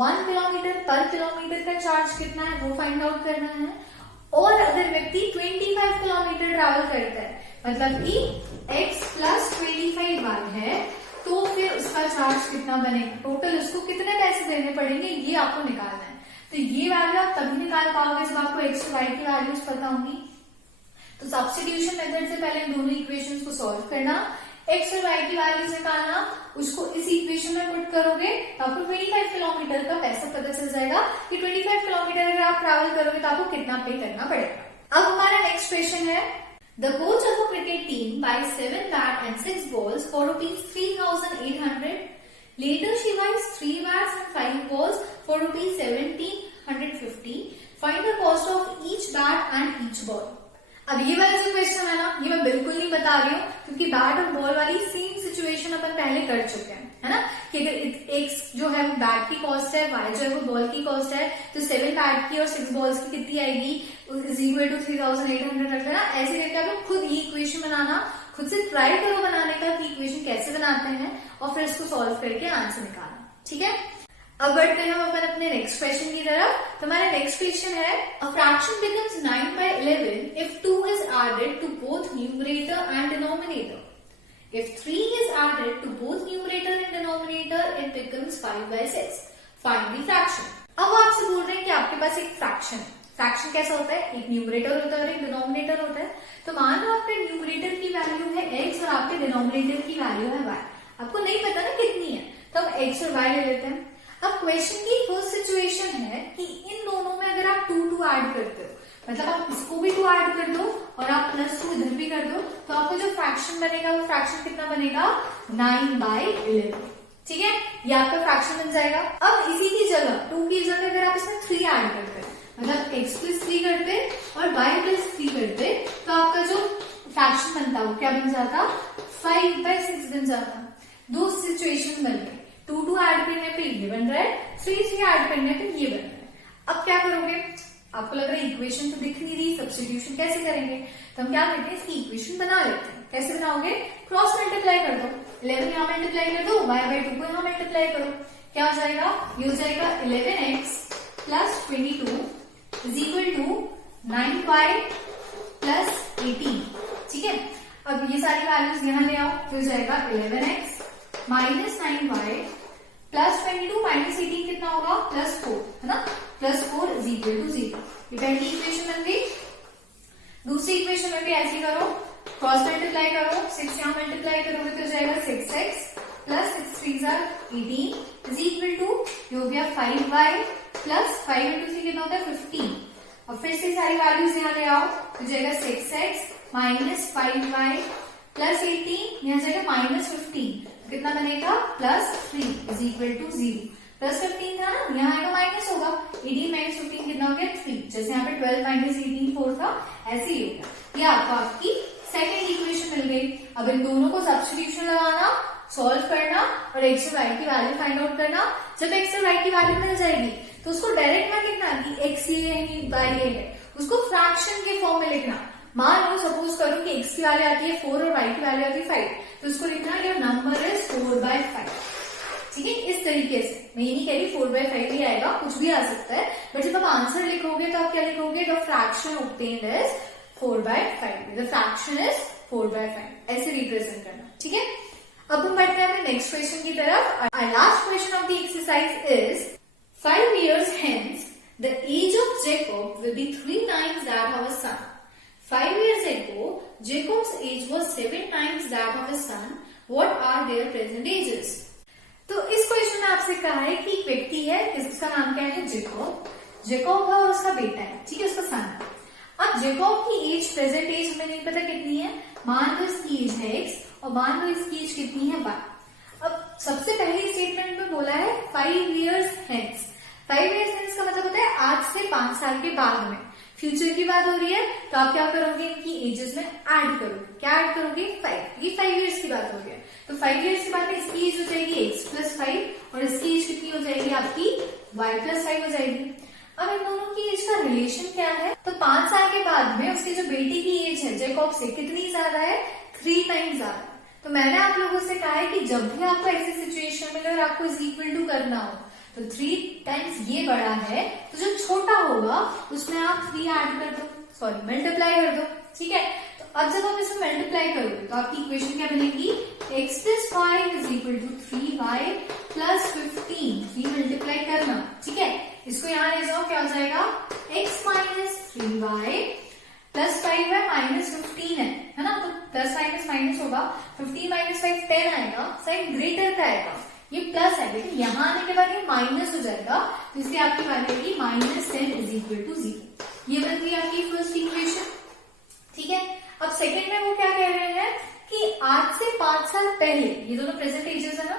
1 किलोमीटर पर किलोमीटर का चार्ज कितना है वो फाइंड आउट करना है। और अगर व्यक्ति 25 किलोमीटर ट्रैवल करता है, मतलब कि x प्लस 25y है, तो फिर उसका चार्ज कितना बनेगा, टोटल उसको कितने पैसे देने पड़ेंगे, ये आपको निकालना है। तो ये वैल्यू आप तभी निकाल पाओगे जब आपको x और y की वैल्यूज पता होंगी। तो सब्स्टिट्यूशन मेथड से पहले इन दोनों इक्वेशंस को सॉल्व करना, x और y की वैल्यूज निकालना, उसको इस इक्वेशन में पुट करोगे तो आपको 25 किलोमीटर का पैसा पता चल जाएगा कि 25 किलोमीटर अगर आप ट्रैवल करोगे तो आपको कितना पे करना पड़ेगा। अब हमारा नेक्स्ट क्वेश्चन है, The coach of a cricket team buys 7 bats and 6 balls for rupees 3,800. Later she buys 3 bats and 5 balls for rupees 1,750. Find the cost of each bat and each ball. अब ये वाला जो question है ना, ये मैं बिल्कुल नहीं बता रही हूँ, क्योंकि बैट और बॉल वाली सेम सिचुएशन अपन पहले कर चुके हैं, है ना, कि अगर x जो है वो बैट की कॉस्ट है, y जो है वो बॉल की कॉस्ट है, तो 7 बैट की और 6 बॉल्स की कितनी आएगी, इज इक्वल टू 3,800 रख लेना। ऐसे करके आप लोग खुद ये इक्वेशन बनाना, खुद से ट्राई करो बनाने का कि इक्वेशन कैसे बनाते हैं और फिर इसको सॉल्व करके आंसर निकालना, ठीक है। अब बढ़ते हैं हम अपने नेक्स्ट क्वेश्चन की तरफ। तो हमारा नेक्स्ट क्वेश्चन है, a fraction becomes 9/11 if 2 is added to both numerator and denominator. If 3 is added to both numerator and denominator, it becomes 5/6. Find the fraction. अब वो आपसे बोल रहे हैं कि आपके पास एक फ्रैक्शन है। फ्रैक्शन कैसा होता है, एक न्यूमरेटर होता है और एक डिनोमिनेटर होता है। तो मान लो आपके न्यूमरेटर की वैल्यू है x और आपके डिनोमिनेटर की वैल्यू है y। आपको नहीं पता ना कितनी है, तो हम x और y ले लेते हैं। अब क्वेश्चन की फर्स्ट सिचुएशन है कि इन दोनों में अगर आप 2 ऐड करते हो, मतलब आप इसको भी 2 ऐड कर दो और आप +2 इधर भी कर दो, तो आपको जो फ्रैक्शन बनेगा वो फ्रैक्शन कितना बनेगा, 9/11, ठीक है। ये आपका फ्रैक्शन बन जाएगा। अब इसी की जगह 2 की जगह अगर आप इसमें 3 ऐड करते, मतलब x + 3 करते और y + 3 करते, तो आपका जो फ्रैक्शन बनता वो क्या बन जाता, 5/6 बन जाता। दो सिचुएशन बन गई, 2 ऐड करने पे ये बन रहा है, 3 ऐड करने पे ये बन रहा है। अब क्या करोगे, आपको लग रहा है इक्वेशन तो दिख नहीं रही, सब्स्टिट्यूशन कैसे करेंगे, तो हम क्या करते हैं, इसकी इक्वेशन बना लेते हैं। कैसे बनाओगे, क्रॉस मल्टीप्लाई कर दो, 11 यहाँ मल्टीप्लाई कर दो, y/2 को यहाँ मल्टीप्लाई करो, क्या हो जाएगा, ये हो जाएगा 11x + 22 = 9y + 18, ठीक है। अब ये सारी वैल्यूज यहाँ ले आओ, तो हो जाएगा 11x - 9y + 22 - 18 कितना होगा, +4, है ना, +4 = 0। ये पहली इक्वेशन बन गई। दूसरी इक्वेशन में भी ऐसे करो, क्रॉस मल्टीप्लाई करो, 6 यहाँ मल्टीप्लाई करोगे तो हो जाएगा 6x + 6 × 3 = 18 = ये हो गया 5y + 5 × 3 कितना होता है, 15। अब फिर से सारी वैल्यूज यहाँ ले आओ, तो जाएगा 6x - 5y + 18, यहाँ जाएगा -15, कितना बनेगा, +3 = 0। +15 था ना, यहाँ आएगा माइनस होगा, 18 - 15 कितना हो गया, 3। जैसे यहाँ पे 12 - 18 4 था, ऐसे ही हो गया। ये आपकी सेकेंड इक्वेशन मिल गई। अब इन दोनों को सब्स्टिट्यूशन लगाना, सॉल्व करना और x और y की वैल्यू फाइंड आउट करना। जब x और y की वैल्यू मिल जाएगी तो उसको डायरेक्ट में लिखना कि x ये है y ये है, उसको फ्रैक्शन के फॉर्म में लिखना। मान लो सपोज करो कि x की वैल्यू आती है 4 और y की वैल्यू आती है 5, तो उसको लिखना योर नंबर इज 4/5, ठीक है। इस तरीके से, मैं ये नहीं कह रही 4/5 ही आएगा, कुछ भी आ सकता है, बट जब आप आंसर लिखोगे तो आप क्या लिखोगे, the fraction obtained is 4/5, the fraction is 4/5, ऐसे रिप्रेजेंट करना, ठीक है। अब हम बढ़ते हैं अपने नेक्स्ट क्वेश्चन की तरफ। Our last question of the exercise is 5 years hence the age of Jacob will be 3 times that of his son. 5 years ago Jacob's age was 7 times that of his son. What are their present ages? तो इस question में आपसे कहा है कि एक व्यक्ति है, इसका नाम क्या है, जेकॉब। जेकॉब है और उसका बेटा है, ठीक है, उसका सन है। अब जेकॉब की एज, प्रेजेंट एज हमें नहीं पता कितनी है, मान लो इसकी एज है x और मान लो इसकी एज कितनी है y। अब सबसे पहली स्टेटमेंट में बोला है 5 years hence। 5 years hence का मतलब होता है आज से 5 साल के बाद में, फ्यूचर की बात हो रही है, तो आप क्या करोगे, इनकी एजेस में ऐड करोगे। क्या ऐड करोगे, 5। ये 5 years की बात हो रही है, तो 5 years के बाद में इसकी एज हो जाएगी x + 5 और इसकी एज कितनी हो जाएगी आपकी y + 5 हो जाएगी। अब इन दोनों की एज का रिलेशन क्या है, तो 5 साल के बाद में उसकी जो बेटी की एज है जेकॉब से कितनी ज्यादा है, 3 टाइम्स ज्यादा। तो मैंने आप लोगों से कहा है कि जब भी आपको ऐसी सिचुएशन मिले और आपको = करना हो, तो 3 टाइम्स ये बड़ा है, तो जो छोटा होगा उसमें आप 3 ऐड कर दो, सॉरी मल्टीप्लाई कर दो, ठीक है। तो अब जब आप इसमें मल्टीप्लाई करोगे तो आपकी इक्वेशन क्या बनेगी, x + 5 = 3y + 15, 3 मल्टीप्लाई करना, ठीक है। इसको यहाँ ले जाओ, क्या हो जाएगा, x - 3y + 5y - 15 है ना, तो प्लस माइनस माइनस होगा, 15 - 5 10 आएगा, साइन ग्रेटर का आएगा, ये प्लस है, लेकिन यहाँ आने के बाद ये माइनस हो जाएगा, तो इसलिए आपकी वैल्यू आएगी -10 = 0। ये बन गई आपकी फर्स्ट इक्वेशन, ठीक है। अब सेकेंड में वो क्या कह रहे हैं कि आज से 5 साल पहले, ये दोनों प्रेजेंट एजेस है ना,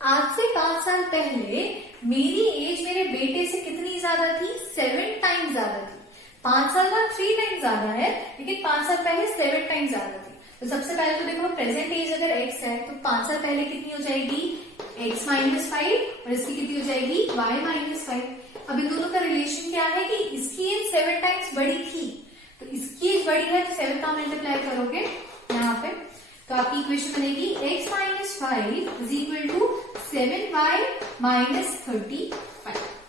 आज से 5 साल पहले मेरी एज मेरे बेटे से कितनी ज्यादा थी, 7 टाइम्स ज्यादा थी। 5 साल बाद 3 टाइम्स ज्यादा है, लेकिन 5 साल पहले 7 टाइम्स ज्यादा थी। तो सबसे पहले तो देखो प्रेजेंट एज अगर x है तो 5 साल पहले कितनी हो जाएगी, x - 5 और इसकी कितनी हो जाएगी, y - 5। अब इन दोनों का रिलेशन क्या है कि इसकी एज 7 टाइम्स बड़ी थी, तो इसकी एज बड़ी है तो 7 का मल्टीप्लाई करोगे यहाँ पे, तो आपकी इक्वेशन बनेगी x minus 5 is equal to 7y minus 35।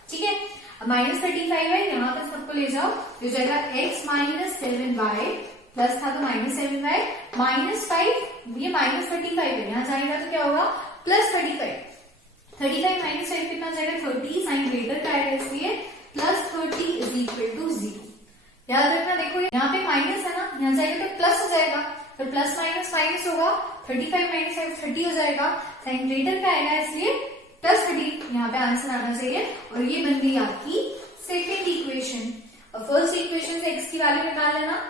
ठीक है, अब माइनस 35 है, यहाँ पे सबको ले जाओ, तो जाएगा x माइनस 7y प्लस था तो माइनस 7y माइनस 5, ये माइनस 35 है, यहाँ जाएगा तो क्या होगा प्लस 35 माइनस 5 कितना जाएगा 30, साइन ग्रेटर का आएगा इसलिए प्लस 30 इज इक्वल टू 0। याद रखना, देखो यहाँ पे माइनस है ना, यहाँ जाएगा तो प्लस हो जाएगा, फिर प्लस माइनस माइनस होगा, 35 माइनस 5 30 हो जाएगा, साइन ग्रेटर का आएगा इसलिए प्लस 30, यहाँ पे आंसर आना चाहिए। और ये बन गई आपकी सेकेंड इक्वेशन। और फर्स्ट इक्वेशन से x की वैल्यू निकाल लेना,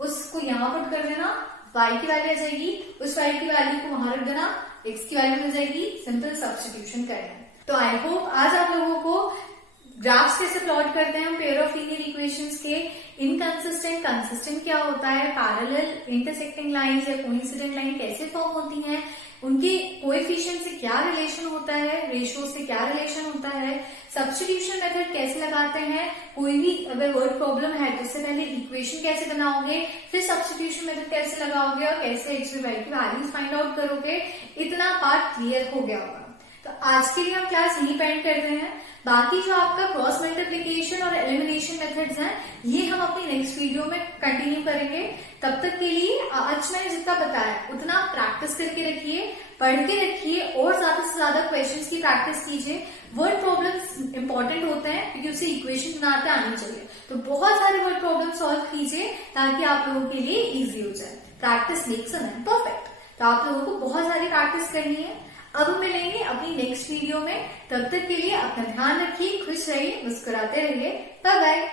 उसको यहाँ पुट कर देना, y की वैल्यू आ जाएगी, उस y की वैल्यू को वहां रख देना, x की वैल्यू मिल जाएगी, सिंपल सब्स्टिट्यूशन करना। तो आई होप आज आप लोगों को ग्राफ्स कैसे प्लॉट करते हैं पेयर ऑफ लीनियर इक्वेशंस के, इनकंसिस्टेंट कंसिस्टेंट क्या होता है, पैरेलल इंटरसेक्टिंग लाइंस या कोइंसिडेंट लाइन कैसे फॉर्म होती हैं, उनके कोएफिशिएंट से क्या रिलेशन होता है, रेशियो से क्या रिलेशन होता है, सब्स्टिट्यूशन मेथड कैसे लगाते हैं, कोई भी अगर वर्ड प्रॉब्लम है तो उससे पहले इक्वेशन कैसे बनाओगे, फिर सब्स्टिट्यूशन मेथड कैसे लगाओगे और कैसे एक्स और वाई की वैल्यूज फाइंड आउट करोगे, इतना पार्ट क्लियर हो गया होगा। तो आज के लिए हम क्लास यहीं पेंड करते हैं। बाकी जो आपका क्रॉस मल्टीप्लिकेशन और एलिमिनेशन मेथड्स हैं, ये हम अपनी नेक्स्ट वीडियो में कंटिन्यू करेंगे। तब तक के लिए आज मैंने जितना बताया उतना प्रैक्टिस करके रखिए, पढ़ के रखिए और ज्यादा से ज्यादा क्वेश्चंस की प्रैक्टिस कीजिए। वर्ड प्रॉब्लम्स इंपॉर्टेंट होते हैं क्योंकि उसे इक्वेशन बनाते आनी चाहिए, तो बहुत सारे वर्ड प्रॉब्लम सॉल्व कीजिए ताकि आप लोगों के लिए इजी हो जाए। Practice makes a man perfect. तो आप लोगों को बहुत सारी प्रैक्टिस करनी है। अब मिलेंगे अपनी नेक्स्ट वीडियो में, तब तक के लिए अपना ध्यान रखिए, खुश रहिए, मुस्कुराते रहिए। Bye bye.